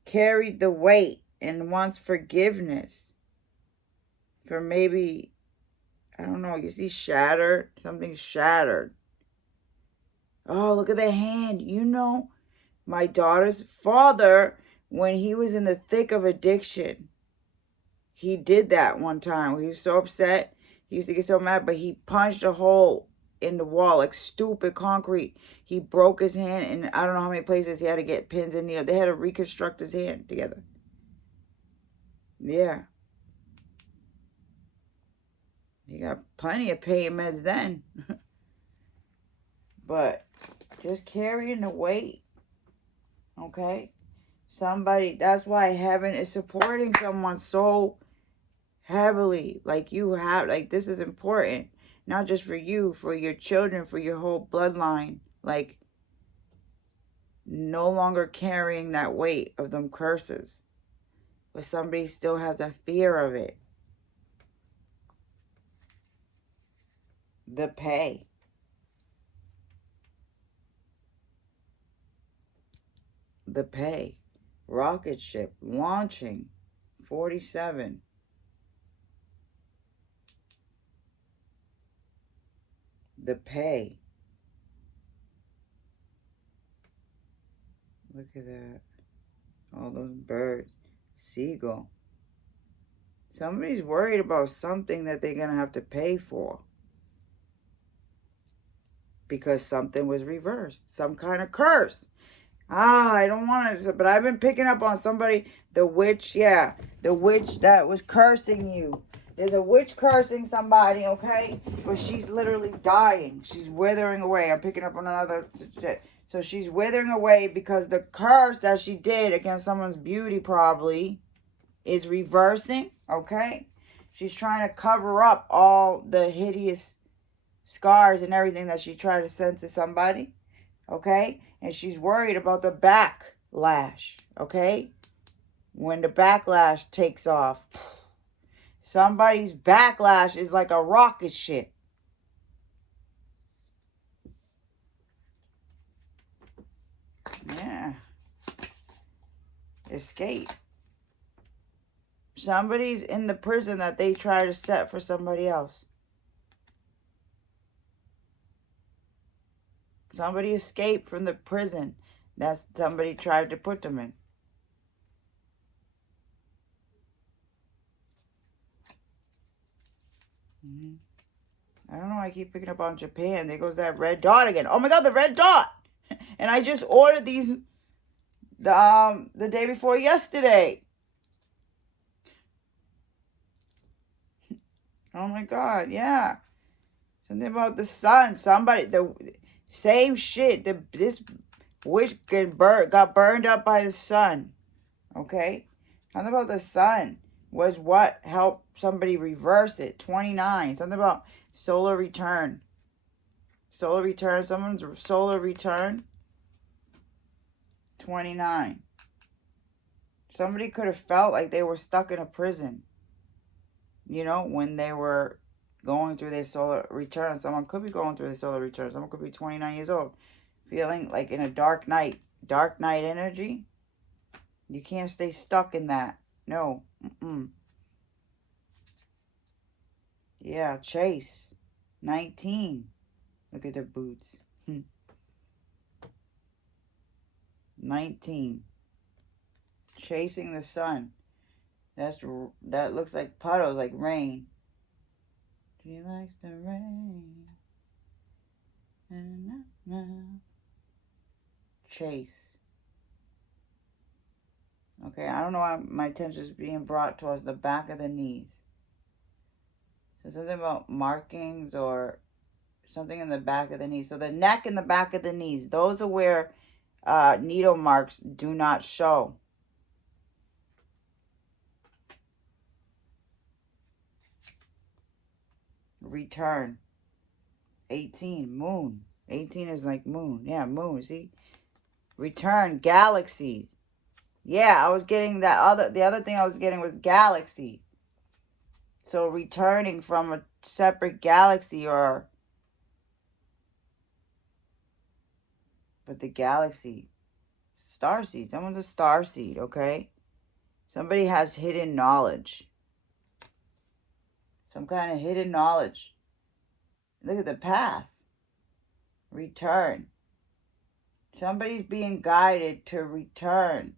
Carried the weight and wants forgiveness. For maybe, I don't know, you see shattered? Something shattered. Oh, look at the hand. You know, my daughter's father, when he was in the thick of addiction, he did that one time. He was so upset. He used to get so mad, but he punched a hole in the wall, like stupid concrete. He broke his hand, and I don't know how many places he had to get pins and needles. They had to reconstruct his hand together. Yeah. He got plenty of pain meds then. But just carrying the weight. Okay? Somebody, that's why heaven is supporting someone so heavily. Like you have, like this is important. Not just for you, for your children, for your whole bloodline. Like no longer carrying that weight of them curses. But somebody still has a fear of it. The pay. The pay. Rocket ship launching. 47. The pay. Look at that. All those birds. Seagull. Somebody's worried about something that they're going to have to pay for. Because something was reversed. Some kind of curse. I don't want to, but I've been picking up on somebody, the witch, yeah. The witch that was cursing you. There's a witch cursing somebody, okay? But she's literally dying. She's withering away. I'm picking up on another. So she's withering away because the curse that she did against someone's beauty probably is reversing, okay? She's trying to cover up all the hideous scars and everything that she tried to send to somebody, okay? And she's worried about the backlash, okay? When the backlash takes off. Somebody's backlash is like a rocket ship. escape. Somebody's in the prison that they try to set for somebody else. Somebody escaped from the prison that somebody tried to put them in. I don't know why I keep picking up on Japan. There goes that red dot again. Oh my god, the red dot! And I just ordered these the day before yesterday. Oh my god, yeah. Something about the sun. Somebody, the same shit. This witch got burned up by the sun. Okay? Something about the sun was what helped somebody reverse it. 29. Something about solar return. Solar return. Someone's solar return. 29. Somebody could have felt like they were stuck in a prison. You know, when they were going through their solar return. Someone could be going through their solar return. Someone could be 29 years old. Feeling like in a dark night. Dark night energy. You can't stay stuck in that. No. Yeah, chase. 19. Look at the boots. 19. Chasing the sun. That looks like puddles, like rain. She likes the rain. Chase. Okay, I don't know why my attention is being brought towards the back of the knees. So something about markings or something in the back of the knees. So the neck and the back of the knees, those are where needle marks do not show. Return. 18. Moon. 18 is like moon. Yeah, moon. See? Return. Galaxies. Yeah, I was getting the other thing I was getting was galaxy. So returning from a separate galaxy but the galaxy. Starseed. Someone's a starseed, okay? Somebody has hidden knowledge. Some kind of hidden knowledge. Look at the path. Return. Somebody's being guided to return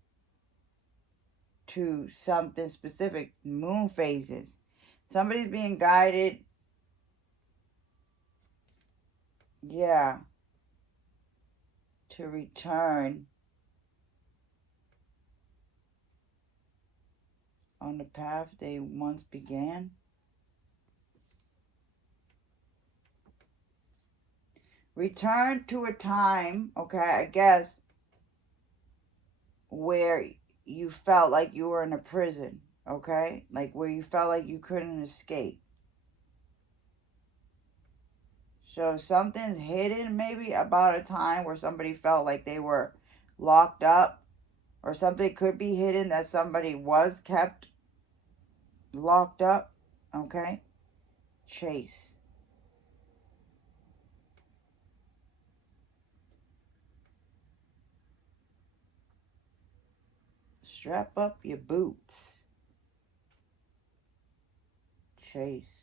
to something specific. Moon phases. Somebody's being guided. Yeah. To return on the path they once began. Return to a time, okay, I guess, where you felt like you were in a prison, okay? Like where you felt like you couldn't escape. So something's hidden maybe about a time where somebody felt like they were locked up. Or something could be hidden that somebody was kept locked up, okay? Chase. Strap up your boots. Chase.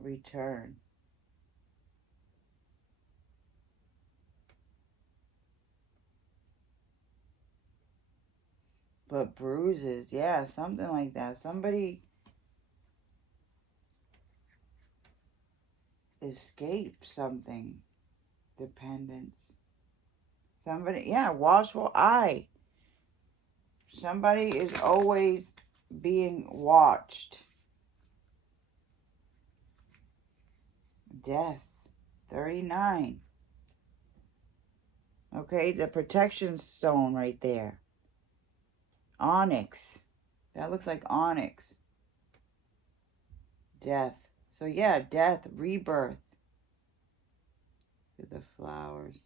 Return. But bruises, yeah, something like that. Somebody escaped something. Dependence. Somebody, yeah, watchful eye. Somebody is always being watched. Death. 39. Okay, the protection stone right there. Onyx. That looks like onyx. Death. So yeah, death, rebirth. The flowers.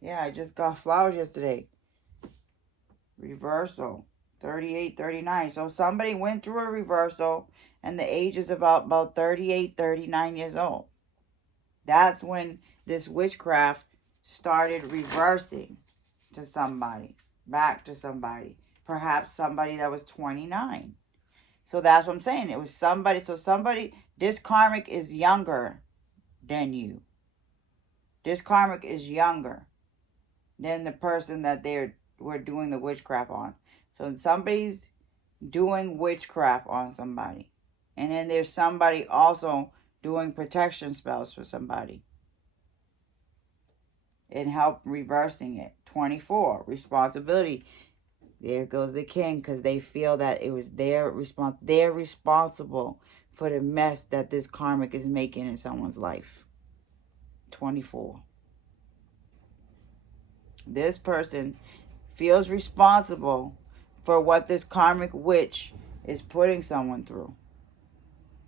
Yeah, I just got flowers yesterday. Reversal. 38, 39. So somebody went through a reversal and the age is about 38, 39 years old. That's when this witchcraft started reversing to somebody, back to somebody. Perhaps somebody that was 29. So that's what I'm saying. It was somebody. So somebody, this karmic is younger than you. This karmic is younger than the person that were doing the witchcraft on. So somebody's doing witchcraft on somebody. And then there's somebody also doing protection spells for somebody and help reversing it. 24, responsibility. There goes the king, because they feel that it was their response. They're responsible for the mess that this karmic is making in someone's life. 24. This person feels responsible for what this karmic witch is putting someone through.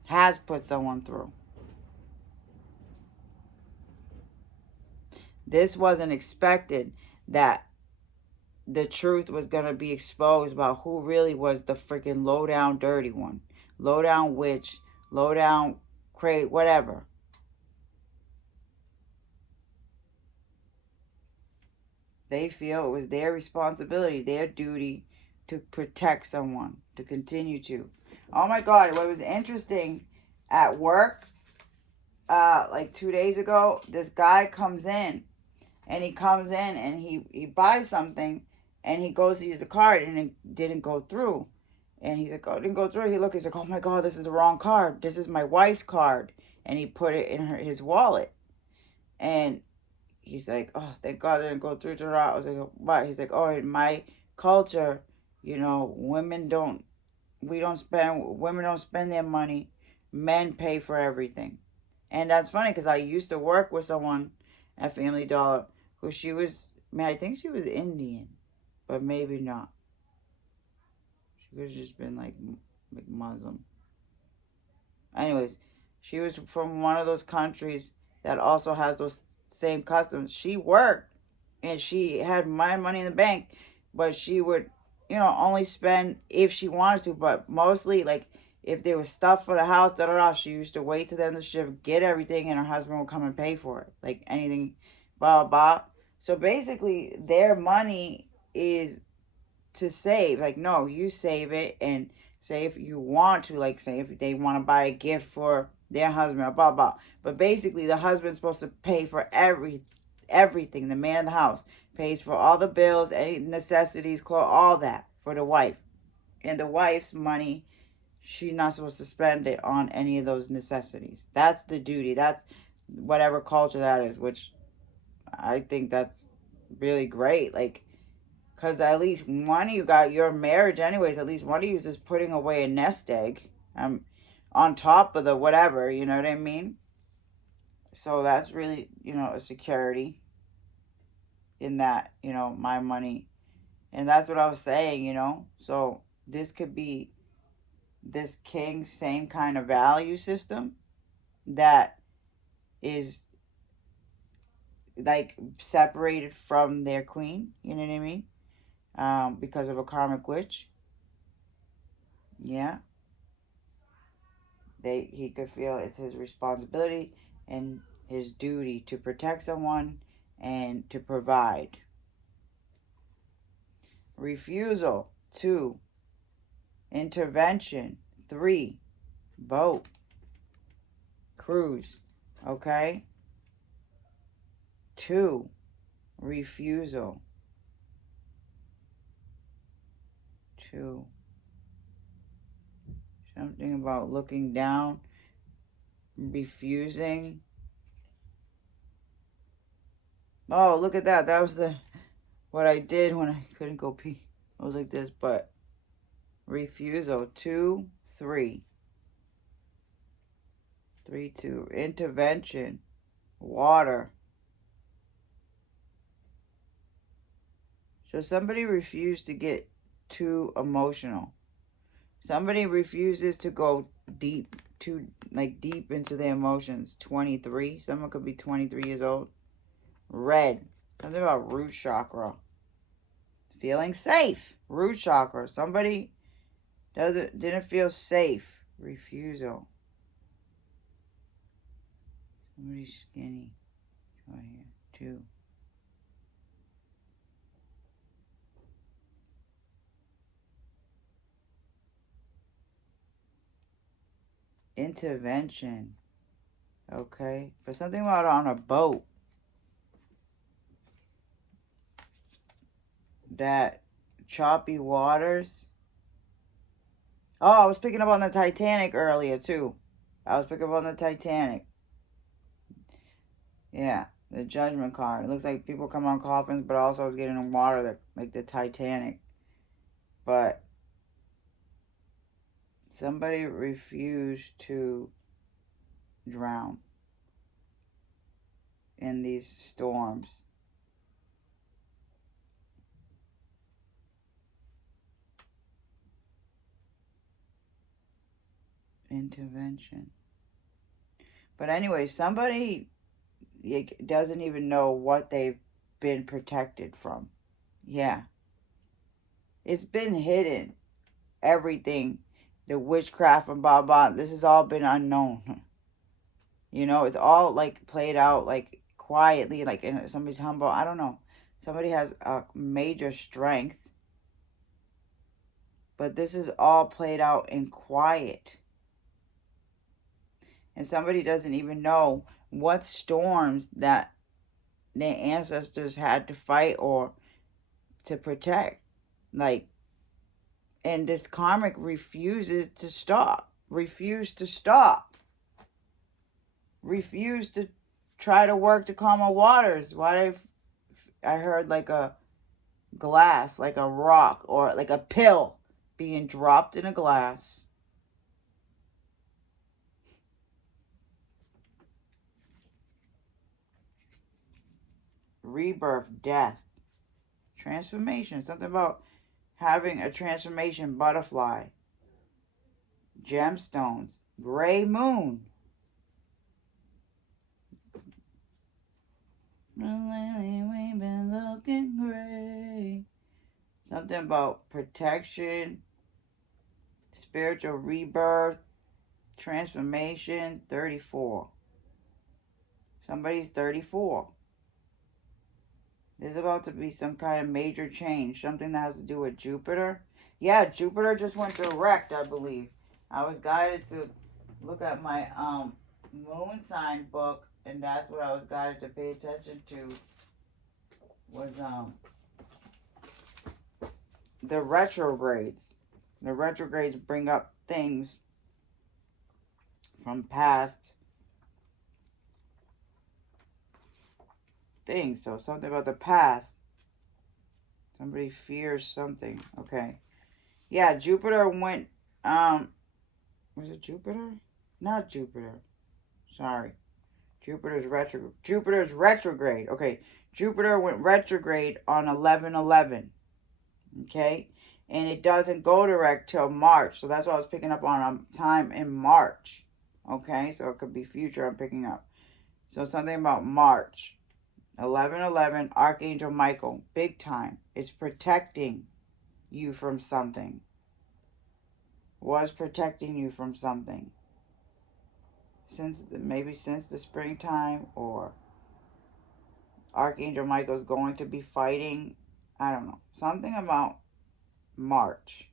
Has put someone through. This wasn't expected, that the truth was going to be exposed about who really was the freaking low down dirty one. Low down witch, low down crate, whatever. They feel it was their responsibility, their duty to protect someone, to continue to. Oh my God, what was interesting at work, like 2 days ago, this guy comes in and he buys something and he goes to use the card and it didn't go through. And he's like, oh, it didn't go through. He's like, oh my God, this is the wrong card. This is my wife's card. And he put it in his wallet. And he's like, oh, thank God it didn't go through to her. I was like, what? He's like, oh, in my culture, women don't spend their money. Men pay for everything. And that's funny because I used to work with someone at Family Dollar who I think she was Indian, but maybe not. She could have just been like Muslim. Anyways, she was from one of those countries that also has those same customs. She worked and she had my money in the bank, but she would, only spend if she wanted to, but mostly like if there was stuff for the house, she used to wait to the end of the shift, get everything, and her husband would come and pay for it. Like anything, blah, blah. So basically, their money is to save. Like, no, you save it and say if you want to, like, say if they want to buy a gift for their husband, blah, blah. But basically, the husband's supposed to pay for everything. The man in the house pays for all the bills, any necessities, clothes, all that for the wife. And the wife's money, she's not supposed to spend it on any of those necessities. That's the duty. That's whatever culture that is, which I think that's really great. Like, because at least one of you got your marriage anyways. At least one of you is just putting away a nest egg on top of the whatever, you know what I mean? So that's really, a security in that, my money. And that's what I was saying, So this could be this king's same kind of value system that is like separated from their queen, you know what I mean? Because of a karmic witch. Yeah. He could feel it's his responsibility and his duty to protect someone and to provide. Refusal. 2. Intervention. 3. Boat. Cruise. Okay? 2. Refusal. 2. Something about looking down, refusing. Oh, look at that. That was what I did when I couldn't go pee. I was like this, but refusal. 2, 3. 3, 2. Intervention. Water. So somebody refused to get too emotional. Somebody refuses to go deep into their emotions. 23. Someone could be 23 years old. Red. Something about root chakra. Feeling safe. Root chakra. Somebody didn't feel safe. Refusal. Somebody's skinny. Right here. 2. Intervention. Okay. But something about on a boat. That choppy waters. Oh, I was picking up on the Titanic earlier too. I was picking up on the Titanic. Yeah, the Judgment card. It looks like people come on coffins, but also it's getting in water that like the Titanic. But somebody refused to drown in these storms. Intervention. But anyway, somebody doesn't even know what they've been protected from. Yeah. It's been hidden. Everything. The witchcraft and blah blah. This has all been unknown. You know, it's all like played out like quietly, like in somebody's humble. I don't know. Somebody has a major strength, but this is all played out in quiet. And somebody doesn't even know what storms that their ancestors had to fight or to protect. Like, and this karmic refuses to stop. Refuse to stop. Refuse to try to work to calm our waters. I heard like a glass, like a rock, or like a pill being dropped in a glass. Rebirth, death, transformation. Something about having a transformation. Butterfly, gemstones, gray moon. Lately we've been looking gray. Something about protection, spiritual rebirth, transformation. 34. Somebody's 34. There's about to be some kind of major change. Something that has to do with Jupiter. Yeah, Jupiter just went direct, I believe. I was guided to look at my moon sign book, and that's what I was guided to pay attention to. Was the retrogrades. The retrogrades bring up things from past things. So something about the past. Somebody fears something. Okay. Yeah, Jupiter went was it Jupiter? Not Jupiter. Sorry. Jupiter's retrograde. Okay. Jupiter went retrograde on 11/11. Okay? And it doesn't go direct till March. So that's what I was picking up on time in March. Okay? So it could be future I'm picking up. So something about March. 11/11, Archangel Michael, big time, is protecting you from something. Was protecting you from something. Maybe since the springtime, or Archangel Michael is going to be fighting. I don't know. Something about March.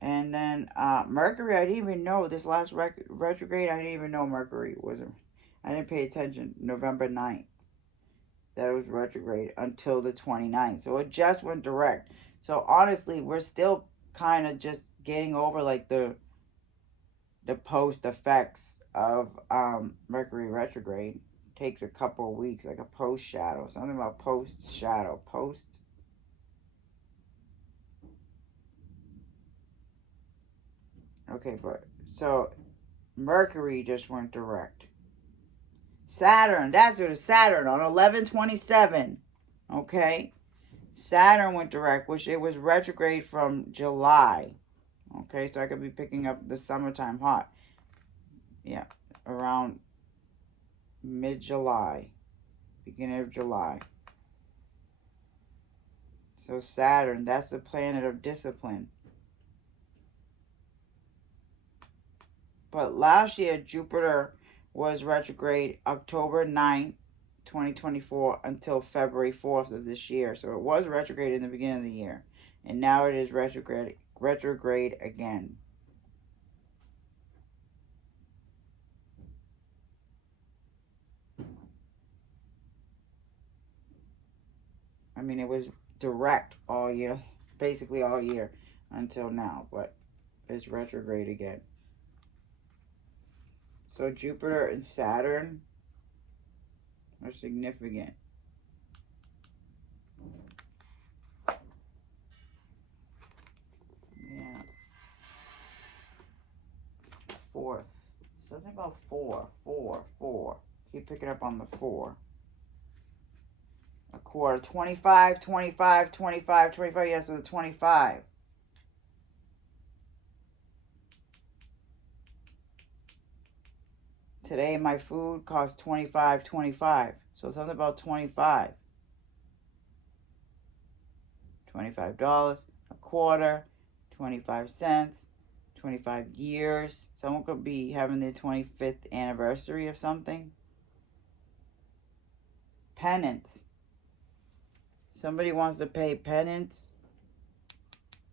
And then Mercury, I didn't even know this last retrograde. I didn't even know Mercury was. I didn't pay attention. November 9th. That it was retrograde until the 29th. So it just went direct. So honestly, we're still kind of just getting over like the post effects of Mercury retrograde. Takes a couple of weeks, like a post shadow. Something about post shadow. Post. Okay, but so Mercury just went direct. Saturn, that's what it's Saturn on 11/27. Okay? Saturn went direct, which it was retrograde from July. Okay, so I could be picking up the summertime hot. Yeah, around mid-July, beginning of July. So Saturn, that's the planet of discipline. But last year, Jupiter was retrograde October 9th, 2024 until February 4th of this year. So it was retrograde in the beginning of the year. And now it is retrograde again. I mean, it was direct all year, basically all year until now, but it's retrograde again. So Jupiter and Saturn are significant. Yeah. Fourth. Something about four. Keep picking up on the four. A quarter. 25. Yes, so the 25. Today my food cost $25. So something about 25. $25. A quarter. 25 cents. 25 years. Someone could be having their 25th anniversary of something. Penance. Somebody wants to pay penance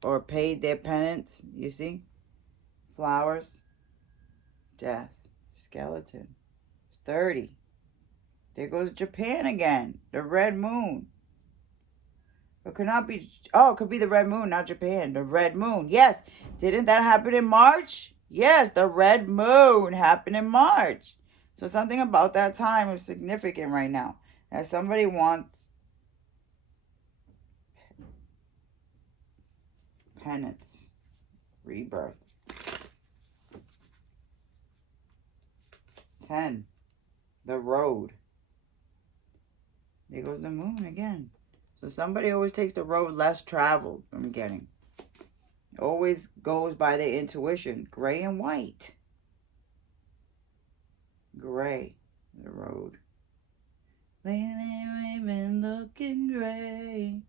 or paid their penance. You see? Flowers. Death. Skeleton. 30. There goes Japan again. The red moon. It could not be. Oh, it could be the red moon, not Japan. The red moon. Yes. Didn't that happen in March? Yes, the red moon happened in March. So something about that time is significant right now. That somebody wants penance. Rebirth. 10. The road. There goes the moon again. So somebody always takes the road less traveled, I'm getting. Always goes by their intuition. Gray and white. Gray. The road. Lately we've been looking gray.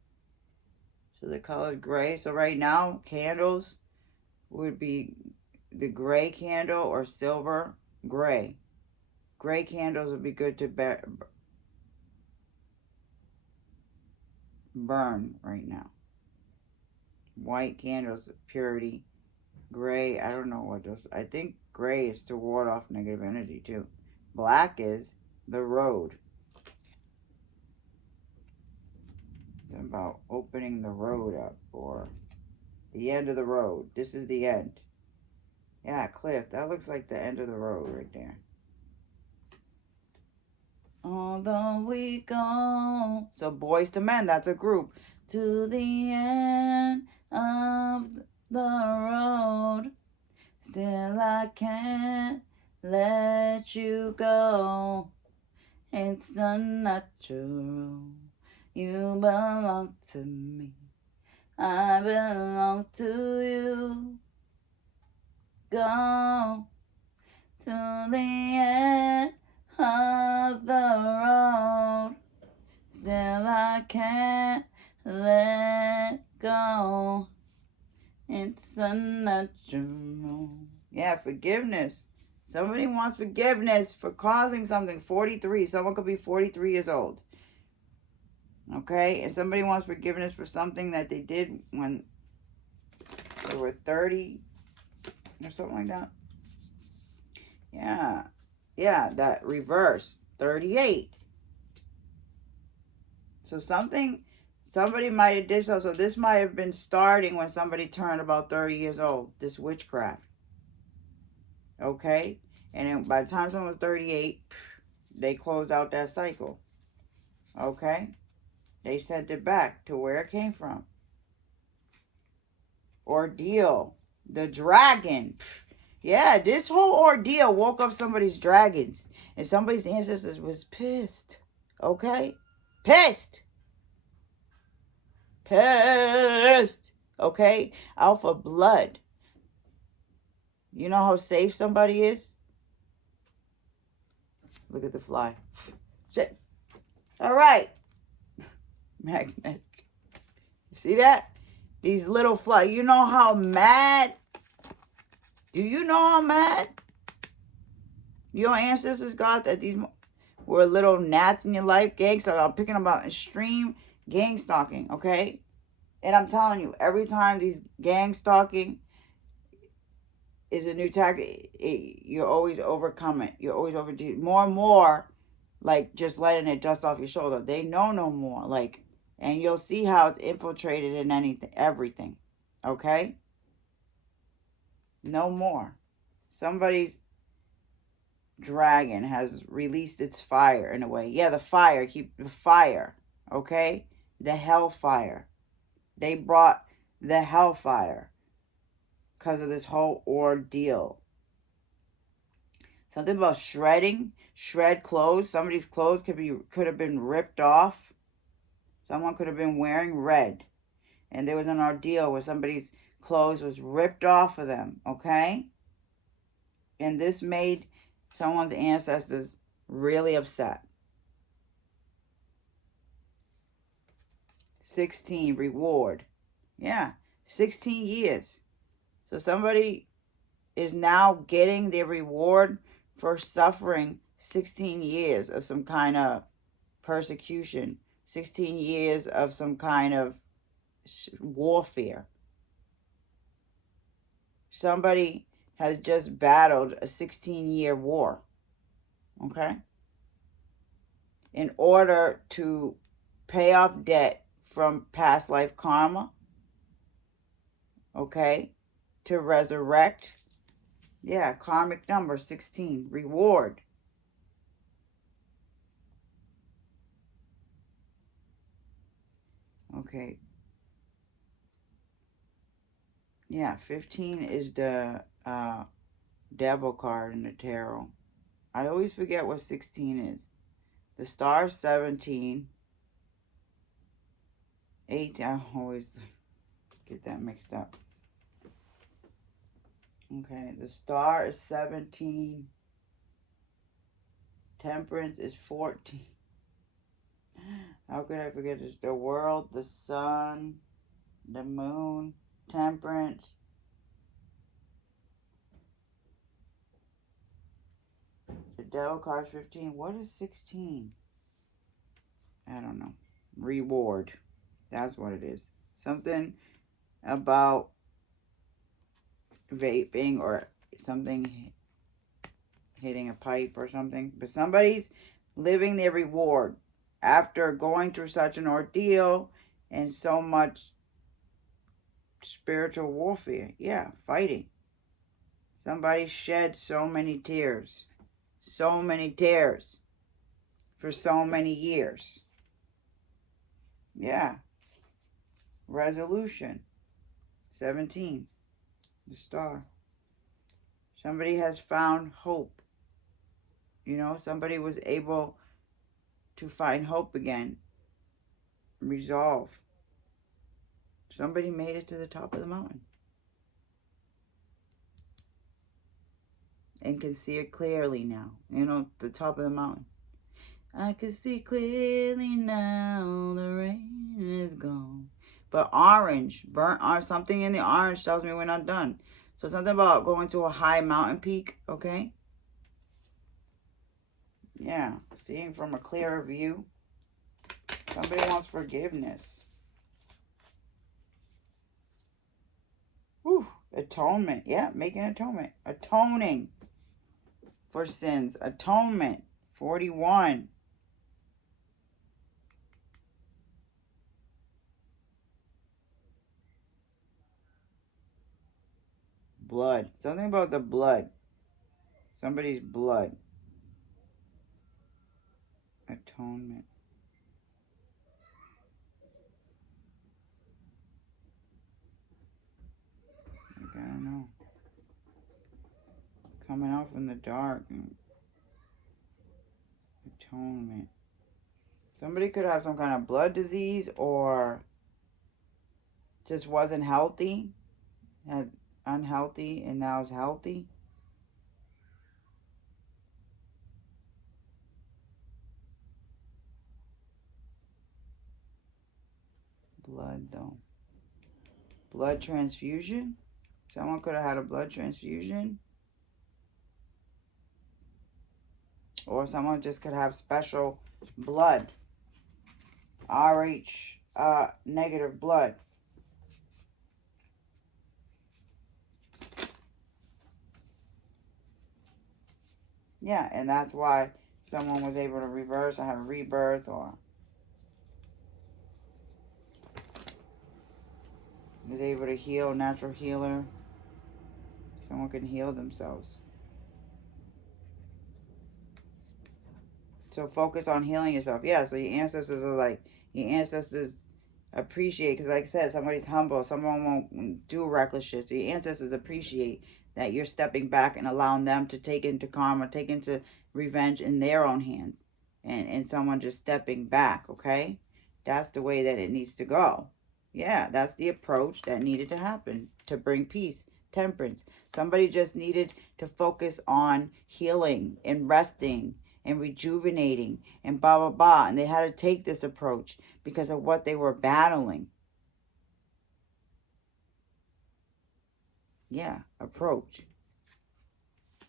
So the color gray. So right now, candles would be the gray candle or silver gray. Gray candles would be good to burn right now. White candles, purity. Gray, I don't know what those. I think gray is to ward off negative energy too. Black is the road. It's about opening the road up or the end of the road. This is the end. Yeah, cliff. That looks like the end of the road right there. Although we go. So Boys to Men, that's a group. To the end of the road. Still I can't let you go. It's unnatural. You belong to me. I belong to you. Go to the end of the road. Still I can't let go. It's unnatural. Yeah, forgiveness. Somebody wants forgiveness for causing something. 43. Someone could be 43 years old. Okay? And somebody wants forgiveness for something that they did when they were 30 or something like that. Yeah. Yeah, that reverse. 38. So somebody might have did so. So this might have been starting when somebody turned about 30 years old. This witchcraft. Okay? And then by the time someone was 38, they closed out that cycle. Okay? They sent it back to where it came from. Ordeal. The dragon. Yeah, this whole ordeal woke up somebody's dragons. And somebody's ancestors was pissed. Okay? Pissed. Pissed. Okay? Out for blood. You know how safe somebody is? Look at the fly. Shit. All right. Magnetic. See that? These little flies. You know how mad? Do you know how mad your ancestors got that these were little gnats in your life? Gang stalking. I'm picking about extreme gang stalking, okay? And I'm telling you, every time these gang stalking is a new tactic, you're always overcome it. You're always over more and more, like just letting it dust off your shoulder. They know no more, like, and you'll see how it's infiltrated in anything, everything. Okay, no more. Somebody's dragon has released its fire in a way. Yeah, the fire, keep the fire. Okay, the hellfire. They brought the hellfire because of this whole ordeal. Something about shredding, shred clothes. Somebody's clothes could have been ripped off. Someone could have been wearing red, and there was an ordeal where somebody's clothes was ripped off of them. Okay, and this made someone's ancestors really upset. 16 reward. Yeah, 16 years. So somebody is now getting their reward for suffering 16 years of some kind of persecution, 16 years of some kind of warfare. Somebody has just battled a 16-year war, okay? In order to pay off debt from past life karma, okay? To resurrect. Yeah, karmic number 16, reward. Okay. Yeah, 15 is the devil card in the tarot. I always forget what 16 is. The star is 17. 8, I always get that mixed up. Okay, the star is 17. Temperance is 14. How could I forget this? The world, the sun, the moon, temperance. The devil card is 15. What is 16? I don't know. Reward. That's what it is. Something about vaping or something hitting a pipe or something. But somebody's living their reward after going through such an ordeal and so much spiritual warfare. Yeah, fighting. Somebody shed so many tears. So many tears for so many years. Yeah. Resolution. 17. The star. Somebody has found hope. You know, somebody was able to find hope again. Resolve. Somebody made it to the top of the mountain and can see it clearly now. You know, the top of the mountain. I can see clearly now, the rain is gone. But orange, burnt orange, something in the orange tells me we're not done. So something about going to a high mountain peak, okay? Yeah, seeing from a clearer view. Somebody wants forgiveness. Whew, atonement. Yeah, making atonement. Atoning for sins. Atonement. 41. Blood. Something about the blood. Somebody's blood. Atonement. Like, I don't know. Coming out from the dark. Atonement. Somebody could have some kind of blood disease or just wasn't healthy. Had unhealthy and now is healthy. Blood though. Blood transfusion? Someone could have had a blood transfusion. Or someone just could have special blood. RH negative blood. Yeah, and that's why someone was able to reverse or have a rebirth, or was able to heal, natural healer. Someone can heal themselves. So focus on healing yourself. Yeah, so your ancestors are like, your ancestors appreciate, because like I said, somebody's humble, someone won't do reckless shit. So your ancestors appreciate that you're stepping back and allowing them to take into karma, take into revenge in their own hands. And someone just stepping back, okay? That's the way that it needs to go. Yeah, that's the approach that needed to happen to bring peace, temperance. Somebody just needed to focus on healing and resting and rejuvenating and blah, blah, blah. And they had to take this approach because of what they were battling. Yeah, approach.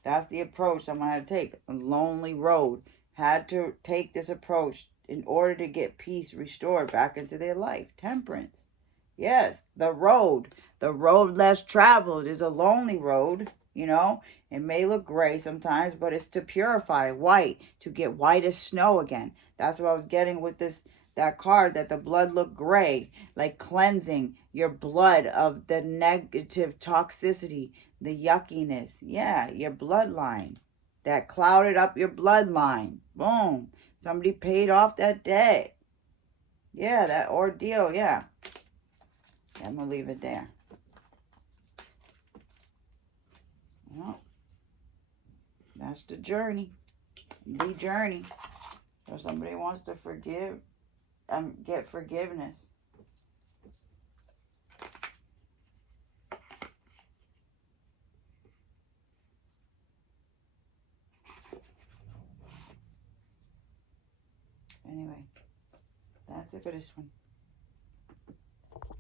That's the approach someone had to take. A lonely road. Had to take this approach in order to get peace restored back into their life. Temperance. Yes, the road. The road less traveled is a lonely road. You know, it may look gray sometimes, but it's to purify white, to get white as snow again. That's what I was getting with that card, that the blood looked gray, like cleansing your blood of the negative toxicity, the yuckiness. Yeah, your bloodline. That clouded up your bloodline. Boom. Somebody paid off that debt. Yeah, that ordeal. Yeah. I'm going to leave it there. Well, that's the journey. The journey. So somebody wants to get forgiveness. Anyway, that's it for this one.